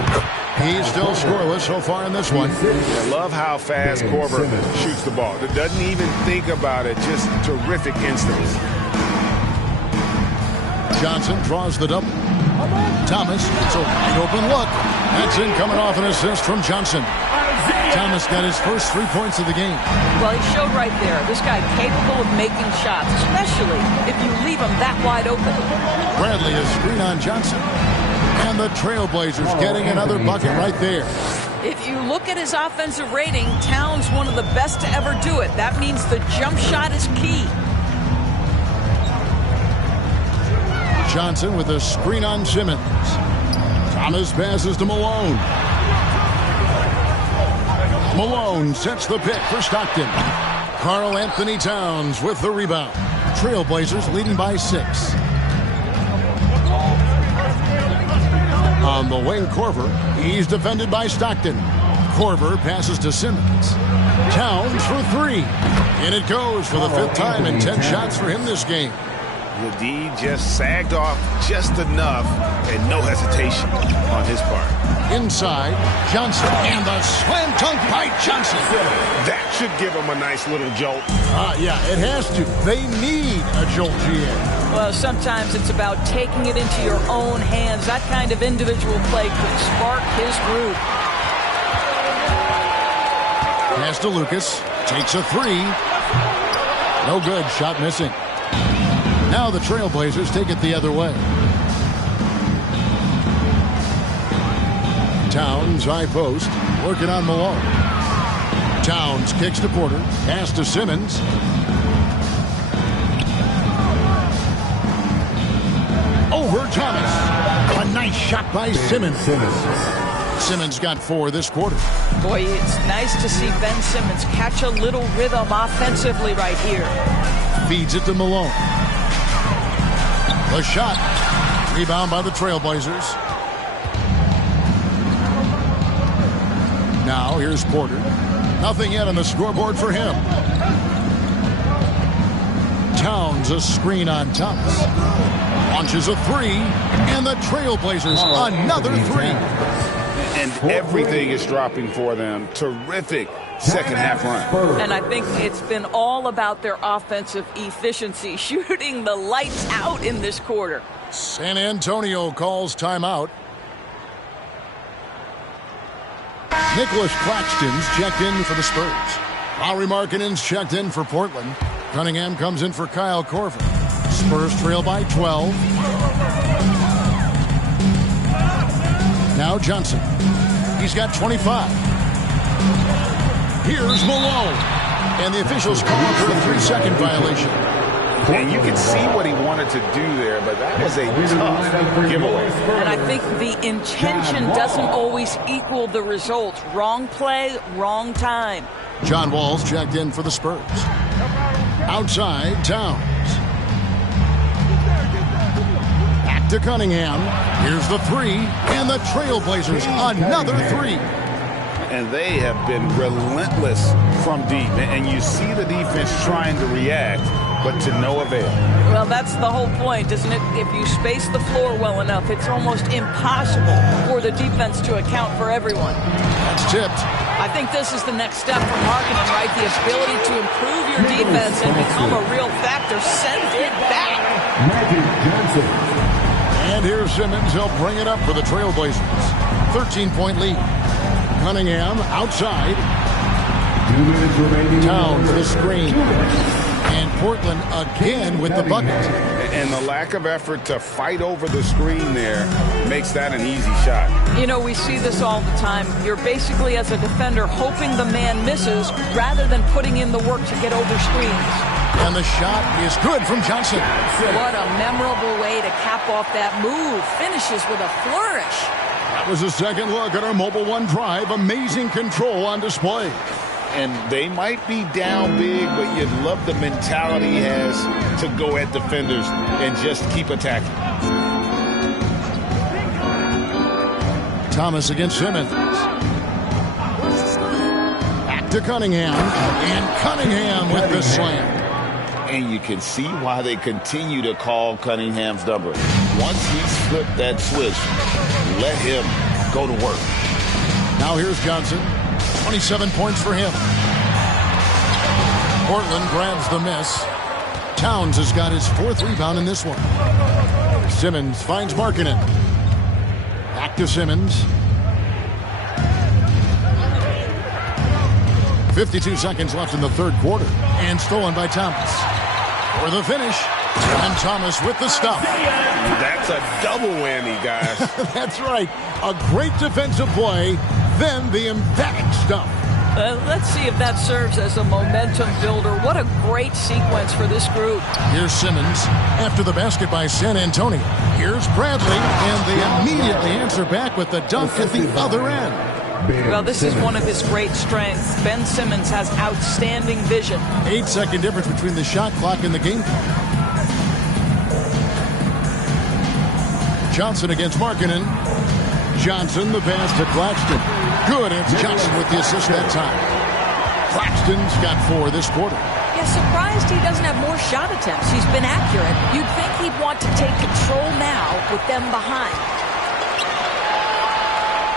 He's still scoreless so far in this one. I love how fast Korver shoots the ball. Doesn't even think about it. Just terrific instincts. Johnson draws the double. Thomas, it's a wide open look. That's in coming off an assist from Johnson. Thomas got his first 3 points of the game. Well, he showed right there. This guy capable of making shots, especially if you leave him that wide open. Bradley is screen on Johnson. And the Trailblazers getting another bucket right there. If you look at his offensive rating, Towns one of the best to ever do it. That means the jump shot is key. Johnson with a screen on Simmons. Thomas passes to Malone. Malone sets the pick for Stockton. Karl Anthony Towns with the rebound. Trailblazers leading by 6. On the wing, Korver. He's defended by Stockton. Korver passes to Simmons. Towns for 3. And it goes for the 5th time in 10 shots for him this game. The D just sagged off just enough and no hesitation on his part. Inside, Johnson. And the slam dunk by Johnson. That should give him a nice little jolt. Yeah, it has to. They need a jolt, GA. Well, sometimes it's about taking it into your own hands. That kind of individual play could spark his groove. Pass to Lucas. Takes a 3. No good. Shot missing. Now the Trailblazers take it the other way. Towns, high post. Working on Malone. Towns kicks to Porter. Pass to Simmons. Over Thomas. A nice shot by Simmons. Simmons got 4 this quarter. Boy, it's nice to see Ben Simmons catch a little rhythm offensively right here. Feeds it to Malone. The shot. Rebound by the Trailblazers. Now here's Porter. Nothing yet on the scoreboard for him. Towns a screen on Thomas. Launches a 3. And the Trailblazers another 3. And everything is dropping for them. Terrific second half run. And I think it's been all about their offensive efficiency, shooting the lights out in this quarter. San Antonio calls timeout. Nicholas Claxton's checked in for the Spurs. Lauri Markkanen's checked in for Portland. Cunningham comes in for Kyle Korver. Spurs trail by 12. Now Johnson. He's got 25. Here's Malone. And the officials call for a 3-second violation. And you can see what he wanted to do there, but that was a tough giveaway. And I think the intention doesn't always equal the result. Wrong play, wrong time. John Wall's checked in for the Spurs. Outside, Towns. Back to Cunningham. Here's the 3. And the Trailblazers another 3. And they have been relentless from deep. And you see the defense trying to react, but to no avail. Well, that's the whole point, isn't it? If you space the floor well enough, it's almost impossible for the defense to account for everyone. That's tipped. I think this is the next step for Markkanen, right? The ability to improve your defense and become a real factor. Send it back. Magic Johnson. And here's Simmons. He'll bring it up for the Trailblazers. 13-point lead. Cunningham outside. 2 minutes remaining. Down for the screen. And Portland again with the bucket. And the lack of effort to fight over the screen there makes that an easy shot. You know, we see this all the time. You're basically, as a defender, hoping the man misses rather than putting in the work to get over screens. And the shot is good from Johnson. What a memorable way to cap off that move. Finishes with a flourish. That was a second look at our Mobile One drive. Amazing control on display. And they might be down big, but you'd love the mentality he has to go at defenders and just keep attacking. Thomas against Simmons. Back to Cunningham. And Cunningham with the slam. And you can see why they continue to call Cunningham's number. Once he's flipped that switch, let him go to work. Now here's Johnson. 27 points for him. Portland grabs the miss. Towns has got his 4th rebound in this one. Simmons finds Markkanen. Back to Simmons. 52 seconds left in the 3rd quarter. And stolen by Thomas. For the finish. And Thomas with the stop. That's a double whammy, guys. That's right. A great defensive play. then the emphatic stuff. Let's see if that serves as a momentum builder. What a great sequence for this group. Here's Simmons after the basket by San Antonio. Here's Bradley, and they immediately answer back with the dunk at the other end. Well, this is one of his great strengths. Ben Simmons has outstanding vision. 8-second difference between the shot clock and the game clock. Johnson against Markkanen. Johnson, the pass to Claxton. Good, and it's Johnson with the assist that time. Claxton's got 4 this quarter. Yeah, surprised he doesn't have more shot attempts. He's been accurate. You'd think he'd want to take control now with them behind.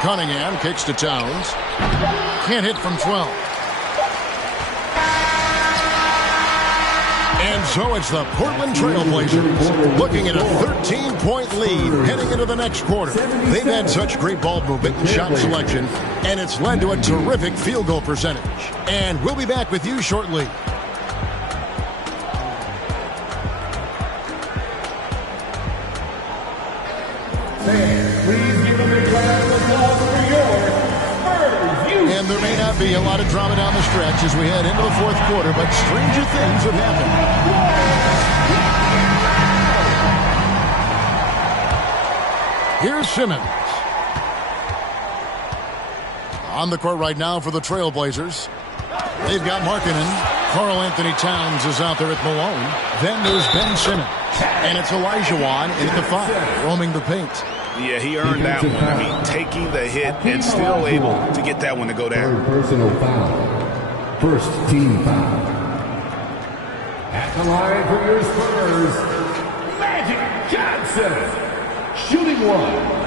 Cunningham kicks to Towns. Can't hit from 12. And so it's the Portland Trail Blazers looking at a 13-point lead heading into the next quarter. They've had such great ball movement and shot selection, and it's led to a terrific field goal percentage. And we'll be back with you shortly. Please give a big round of applause for your Spurs. And there may not be a lot of drama down the stretch as we head into the fourth quarter, but stranger things have happened. Here's Simmons. On the court right now for the Trailblazers. They've got Markkanen. Karl Anthony Towns is out there at Malone. Then there's Ben Simmons. And it's Olajuwon in at the 5, roaming the paint. Yeah, he earned that one. I mean, taking the hit and still able to get that one to go down. Third personal foul. First team foul. At the line for your Spurs, Magic Johnson. Shooting one.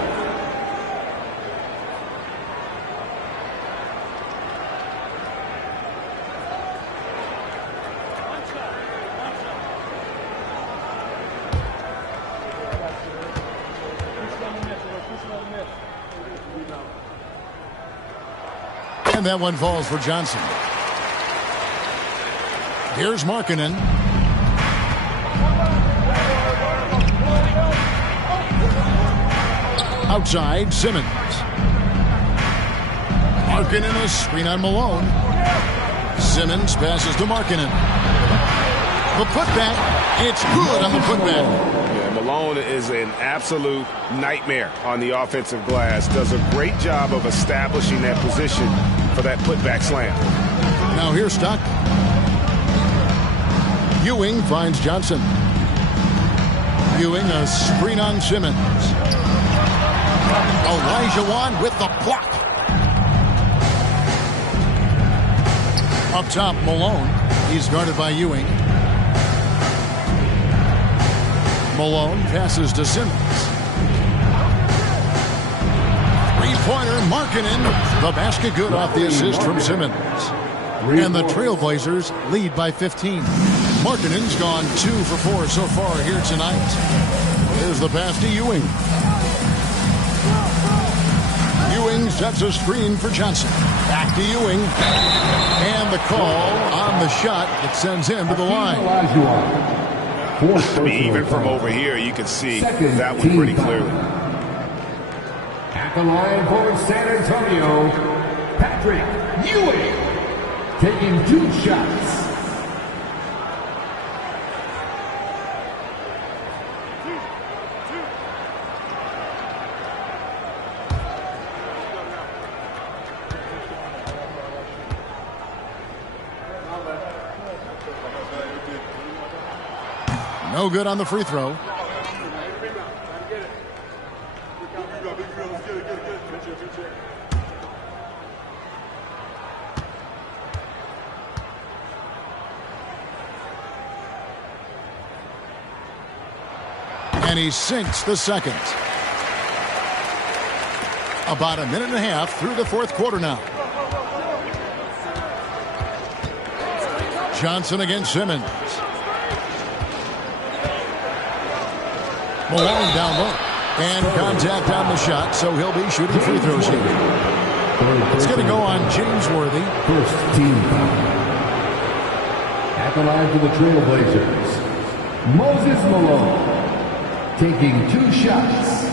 And that one falls for Johnson. Here's Markkanen. Outside, Simmons. Markkanen, a screen on Malone. Simmons passes to Markkanen. The putback. It's good on the putback. Malone is an absolute nightmare on the offensive glass. Does a great job of establishing that position for that putback slam. Now here's Stock. Ewing finds Johnson. Ewing, a screen on Simmons. Olajuwon with the block. Up top, Malone. He's guarded by Ewing. Malone passes to Simmons. Three-pointer, Markkanen. The basket good off the assist from Simmons. And the Trailblazers lead by 15. Markkanen's gone 2 for 4 so far here tonight. There's the pass to Ewing. Ewing sets a screen for Johnson. Back to Ewing. And the call on the shot that sends him to the line. I mean, even from over here, you can see that one pretty clearly. At the line for San Antonio, Patrick Ewing, taking 2 shots. No good on the free throw. And he sinks the second. About a minute and a half through the fourth quarter now. Johnson against Simmons. Malone down low. And contact on the shot, so he'll be shooting free throws here. It's going to go on James Worthy. First team foul. At the line for the Trailblazers, Moses Malone, taking 2 shots.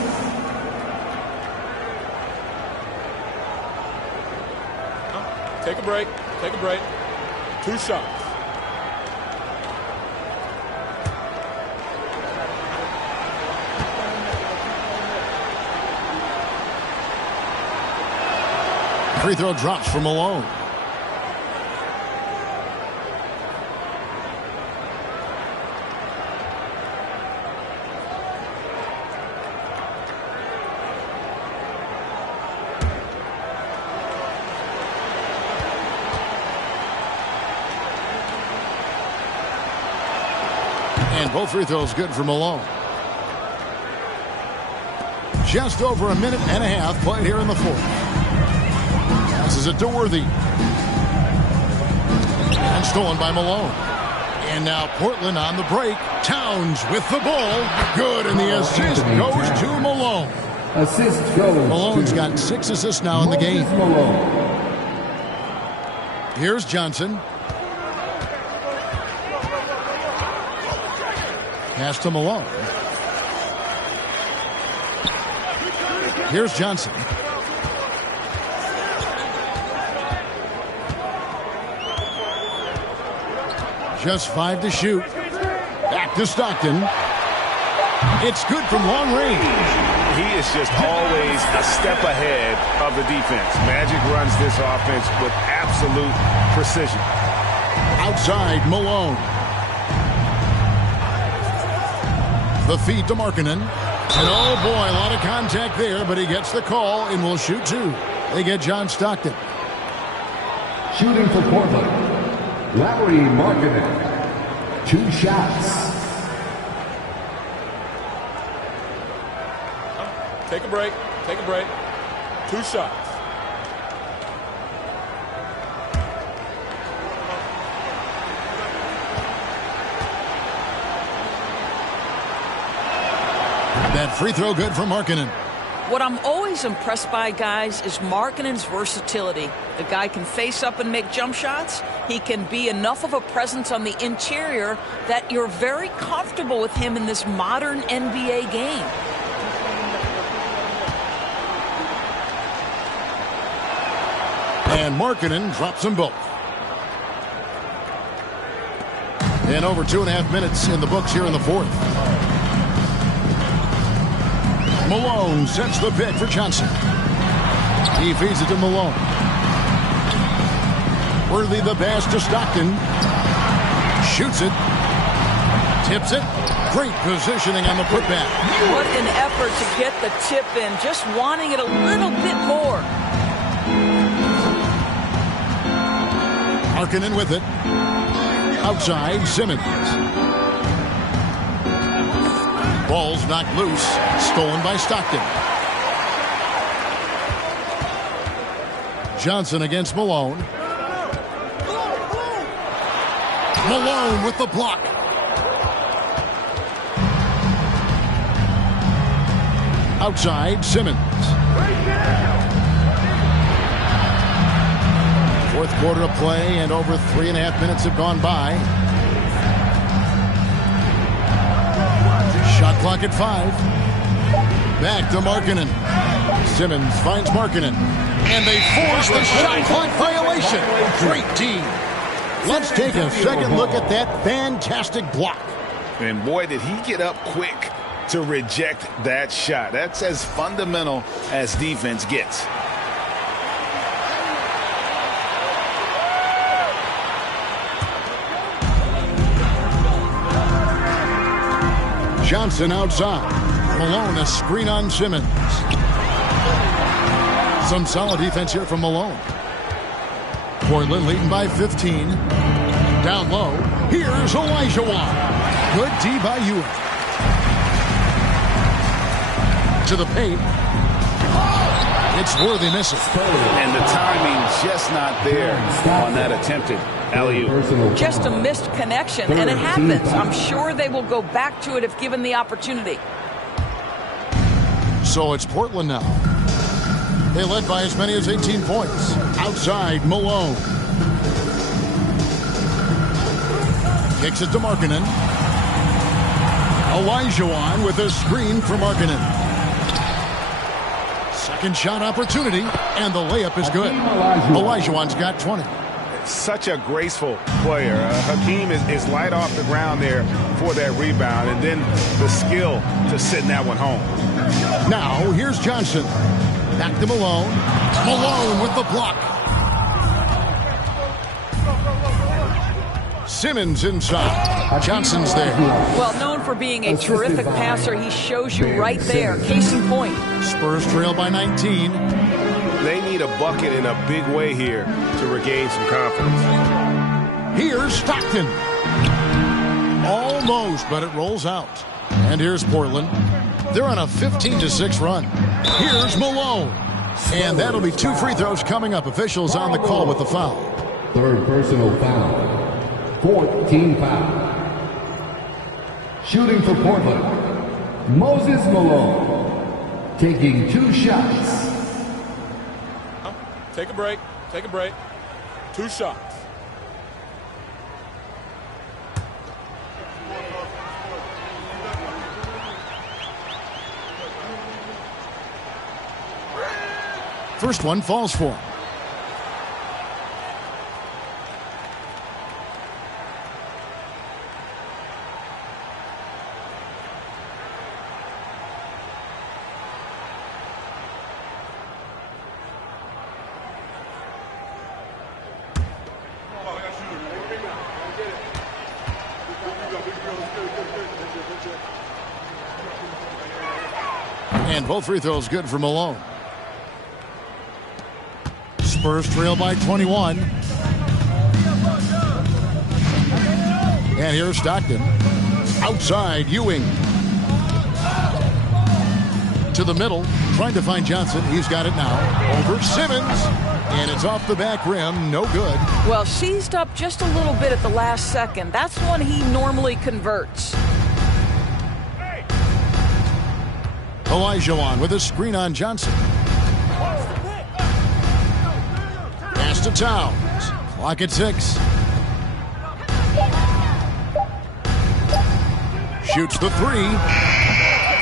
Take a break. Take a break. 2 shots. Free throw drops for Malone. And both free throws good for Malone. Just over a minute and a half played here in the fourth. Passes it to Worthy. And stolen by Malone. And now Portland on the break. Towns with the ball. Good, and the assist goes to Malone. Assist goes Malone's to got 6 assists now in the game. Malone. Here's Johnson. Pass to Malone. Here's Johnson. Just 5 to shoot. Back to Stockton. It's good from long range. He is just always a step ahead of the defense. Magic runs this offense with absolute precision. Outside, Malone. The feed to Markkanen. And oh boy, a lot of contact there, but he gets the call and will shoot 2. They get John Stockton. Shooting for Portland, Larry Markkanen. 2 shots. Take a break. Take a break. 2 shots. That free throw good for Markkanen. What I'm always impressed by, guys, is Markkanen's versatility. The guy can face up and make jump shots. He can be enough of a presence on the interior that you're very comfortable with him in this modern NBA game. And Markkanen drops them both. And over 2.5 minutes in the books here in the fourth. Malone sets the pick for Johnson. He feeds it to Malone. Worthy the pass to Stockton. Shoots it. Tips it. Great positioning on the putback. What an effort to get the tip in. Just wanting it a little bit more. Markkanen with it. Outside, Simmons. Ball's knocked loose. Stolen by Stockton. Johnson against Malone. Malone with the block. Outside, Simmons. Fourth quarter of play, and over 3.5 minutes have gone by. Shot clock at 5. Back to Markkanen. Simmons finds Markkanen. And they force the shot clock violation. Great team. Let's take a second look at that fantastic block. And boy, did he get up quick to reject that shot. That's as fundamental as defense gets. Johnson outside. Malone a screen on Simmons. Some solid defense here from Malone. Portland leading by 15. Down low. Here's Olajuwon. Good D by Ewing. To the paint. It's Worthy missing. And the timing just not there on that attempted alley-oop. Just a missed connection, and it happens. I'm sure they will go back to it if given the opportunity. So it's Portland now. They led by as many as 18 points. Outside, Malone. Kicks it to Markkanen. Olajuwon with a screen for Markkanen. Second shot opportunity, and the layup is good. Olajuwon's got 20. Such a graceful player. Hakeem is light off the ground there for that rebound, and then the skill to send that one home. Now, here's Johnson. Back to Malone. Malone with the block. Simmons inside. Johnson's there. Well, known for being a terrific passer, he shows you right there. Case in point. Spurs trail by 19. They need a bucket in a big way here to regain some confidence. Here's Stockton. Almost, but it rolls out. And here's Portland. They're on a 15-6 run. Here's Malone. And that'll be 2 free throws coming up. Officials on the call with the foul. Third personal foul. 14 foul. Shooting for Portland, Moses Malone. Taking 2 shots. Take a break. Take a break. 2 shots. First one falls for him. And both free throws good for Malone. Spurs trail by 21. And here's Stockton. Outside, Ewing. To the middle, trying to find Johnson. He's got it now. Over Simmons. And it's off the back rim. No good. Well, seized up just a little bit at the last second. That's when he normally converts. Olajuwon with a screen on Johnson. Pass to Towns. Clock at 6. Shoots the 3.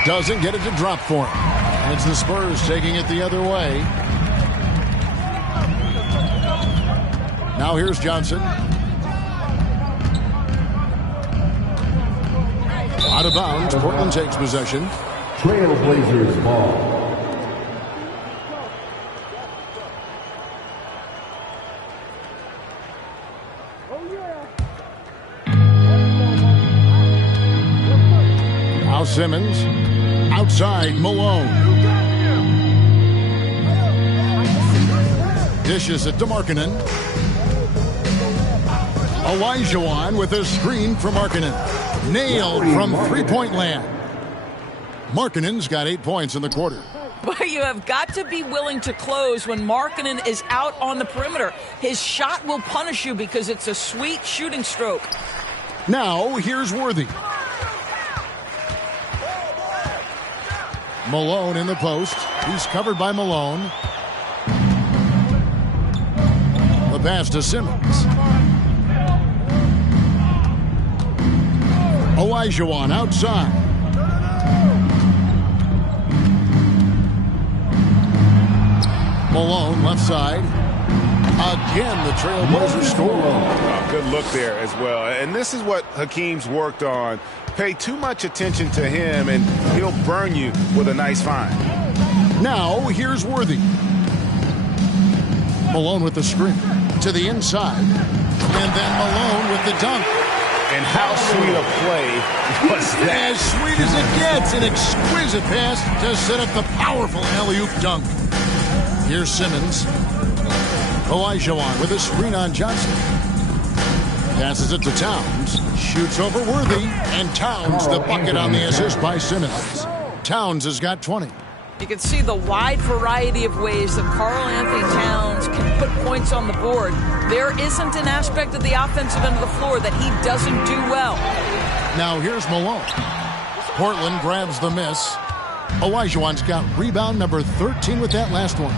Doesn't get it to drop for him. And it's the Spurs taking it the other way. Now here's Johnson. Out of bounds. Portland takes possession. Trailblazers ball. Now Simmons. Outside, Malone. Dishes it to Markkanen. Olajuwon with a screen for Markkanen. Nailed from three-point land. Markkanen's got 8 points in the quarter. But you have got to be willing to close when Markkanen is out on the perimeter. His shot will punish you because it's a sweet shooting stroke. Now, here's Worthy. Malone in the post. He's covered by Malone. The pass to Simmons. Olajuwon outside. Malone left side. Again, the Trailblazers score. Good look there as well. And this is what Hakeem's worked on. Pay too much attention to him, and he'll burn you with a nice find. Now, here's Worthy. Malone with the screen. To the inside. And then Malone with the dunk. And how sweet a play was that? As sweet as it gets. An exquisite pass to set up the powerful alley-oop dunk. Here's Simmons. Olajuwon with a screen on Johnson. Passes it to Towns. Shoots over Worthy. And Towns the bucket on the assist by Simmons. Towns has got 20. You can see the wide variety of ways that Karl Anthony Towns can put points on the board. There isn't an aspect of the offensive end of the floor that he doesn't do well. Now here's Malone. Portland grabs the miss. Olajuwon's got rebound number 13 with that last one.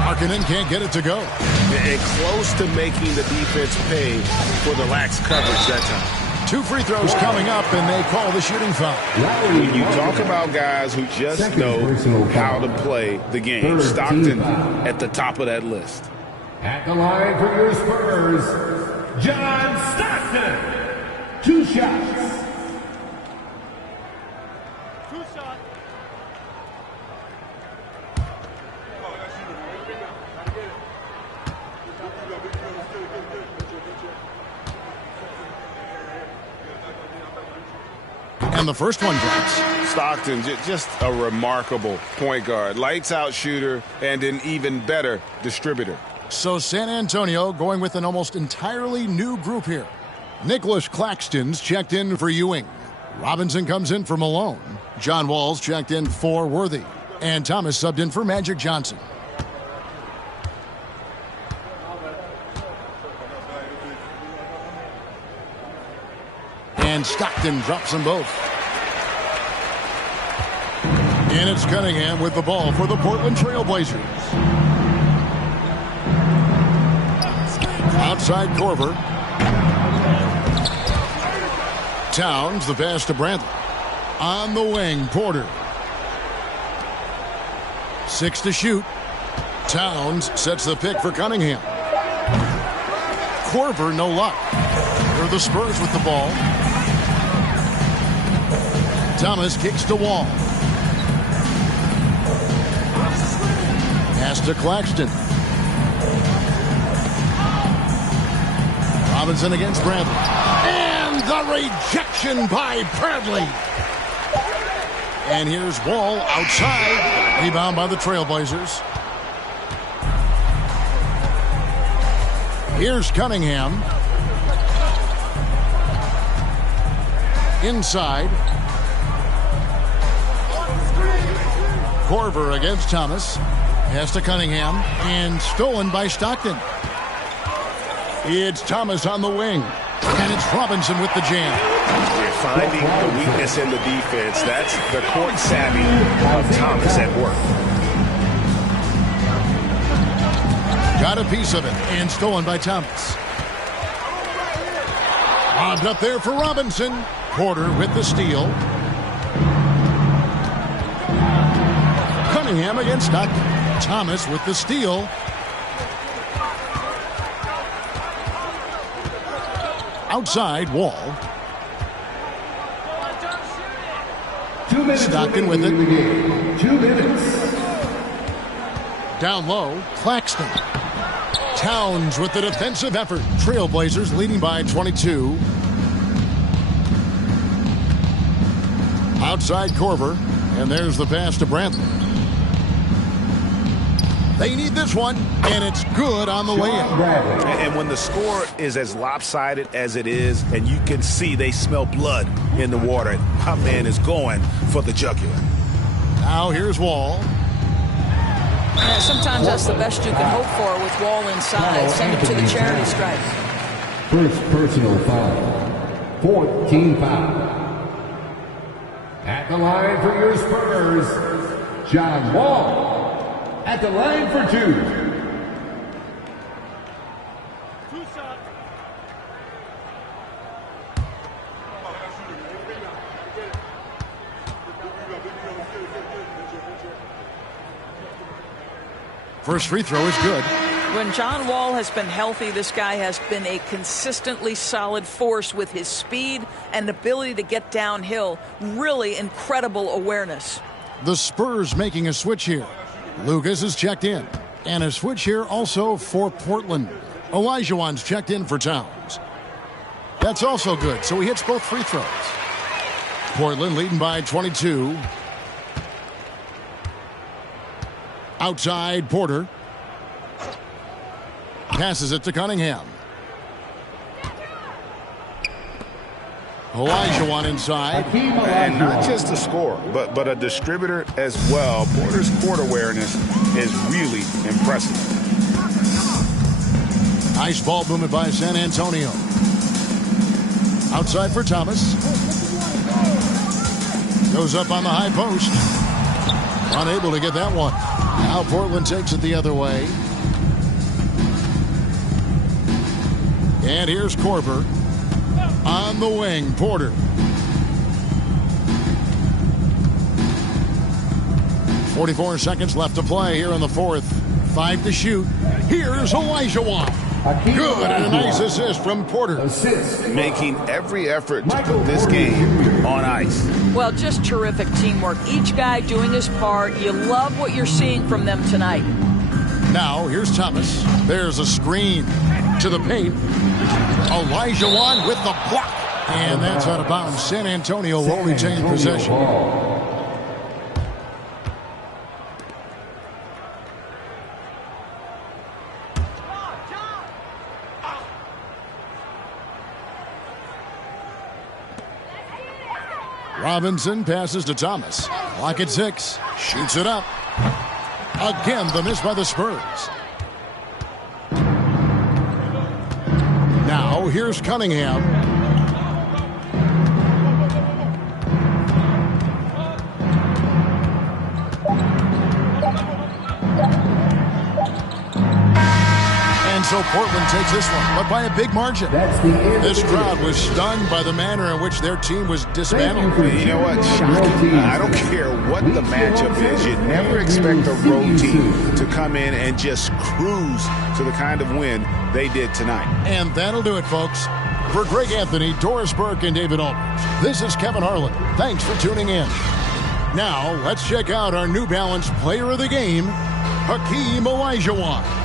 Markkanen can't get it to go. And close to making the defense pay for the lax coverage that time. 2 free throws coming up, and they call the shooting foul. When you talk about guys who just know how to play the game, Stockton at the top of that list. At the line for your Spurs, John Stockton. 2 shots. And the first one drops. Stockton, just a remarkable point guard. Lights out shooter and an even better distributor. So San Antonio going with an almost entirely new group here. Nicholas Claxton's checked in for Ewing. Robinson comes in for Malone. John Wall's checked in for Worthy. And Thomas subbed in for Magic Johnson. And Stockton drops them both. And it's Cunningham with the ball for the Portland Trail Blazers. Outside Korver. Towns, the pass to Bradley. On the wing, Porter. 6 to shoot. Towns sets the pick for Cunningham. Korver, no luck. Here are the Spurs with the ball. Thomas kicks to Wall. Pass to Claxton. Robinson against Bradley. And the rejection by Bradley. And here's Wall outside. Rebound by the Trailblazers. Here's Cunningham. Inside. Korver against Thomas. Pass to Cunningham. And stolen by Stockton. It's Thomas on the wing. And it's Robinson with the jam. You're finding the weakness in the defense. That's the court savvy of Thomas at work. Got a piece of it. And stolen by Thomas. Lobbed up there for Robinson. Porter with the steal. Cunningham against Stockton. Thomas with the steal. Outside, Wall. 2 minutes. Stockton with it. 2 minutes. Down low, Claxton. Towns with the defensive effort. Trailblazers leading by 22. Outside Korver. And there's the pass to Bradley. They need this one, and it's good on the way in. And when the score is as lopsided as it is, and you can see they smell blood in the water, my man is going for the jugular. Now here's Wall. Yeah, sometimes that's the best you can hope for with Wall inside. Send him to the charity stripe. First personal foul. 14 foul. At the line for your Spurs, John Wall. At the line for 2. 2 shots. First free throw is good. When John Wall has been healthy, this guy has been a consistently solid force with his speed and ability to get downhill. Really incredible awareness. The Spurs making a switch here. Lucas is checked in. And a switch here also for Portland. Olajuwon's checked in for Towns. That's also good, so he hits both free throws. Portland leading by 22. Outside, Porter. Passes it to Cunningham. Olajuwon inside. And not just a scorer, but a distributor as well. Porter's court awareness is really impressive. Nice ball movement by San Antonio. Outside for Thomas. Goes up on the high post. Unable to get that one. Now Portland takes it the other way. And here's Korver. On the wing, Porter. 44 seconds left to play here in the fourth. 5 to shoot. Here's Olajuwon. Good, and a nice assist from Porter. Making every effort to put this game on ice. Well, just terrific teamwork. Each guy doing his part. You love what you're seeing from them tonight. Now, here's Thomas. There's a screen to the paint. Olajuwon with the block. And that's out of bounds. San Antonio will retain possession. Robinson passes to Thomas. Clock at 6. Shoots it up. Again, the miss by the Spurs. Now, here's Cunningham. And so Portland takes this one, but by a big margin. This crowd was stunned by the manner in which their team was dismantled. You know what? Shocking. I don't care what the matchup is. You never expect a road team to come in and just cruise to the kind of win they did tonight. And that'll do it, folks. For Greg Anthony, Doris Burke, and David Aldridge, this is Kevin Harlan. Thanks for tuning in. Now, let's check out our New Balance Player of the Game, Hakeem Olajuwon.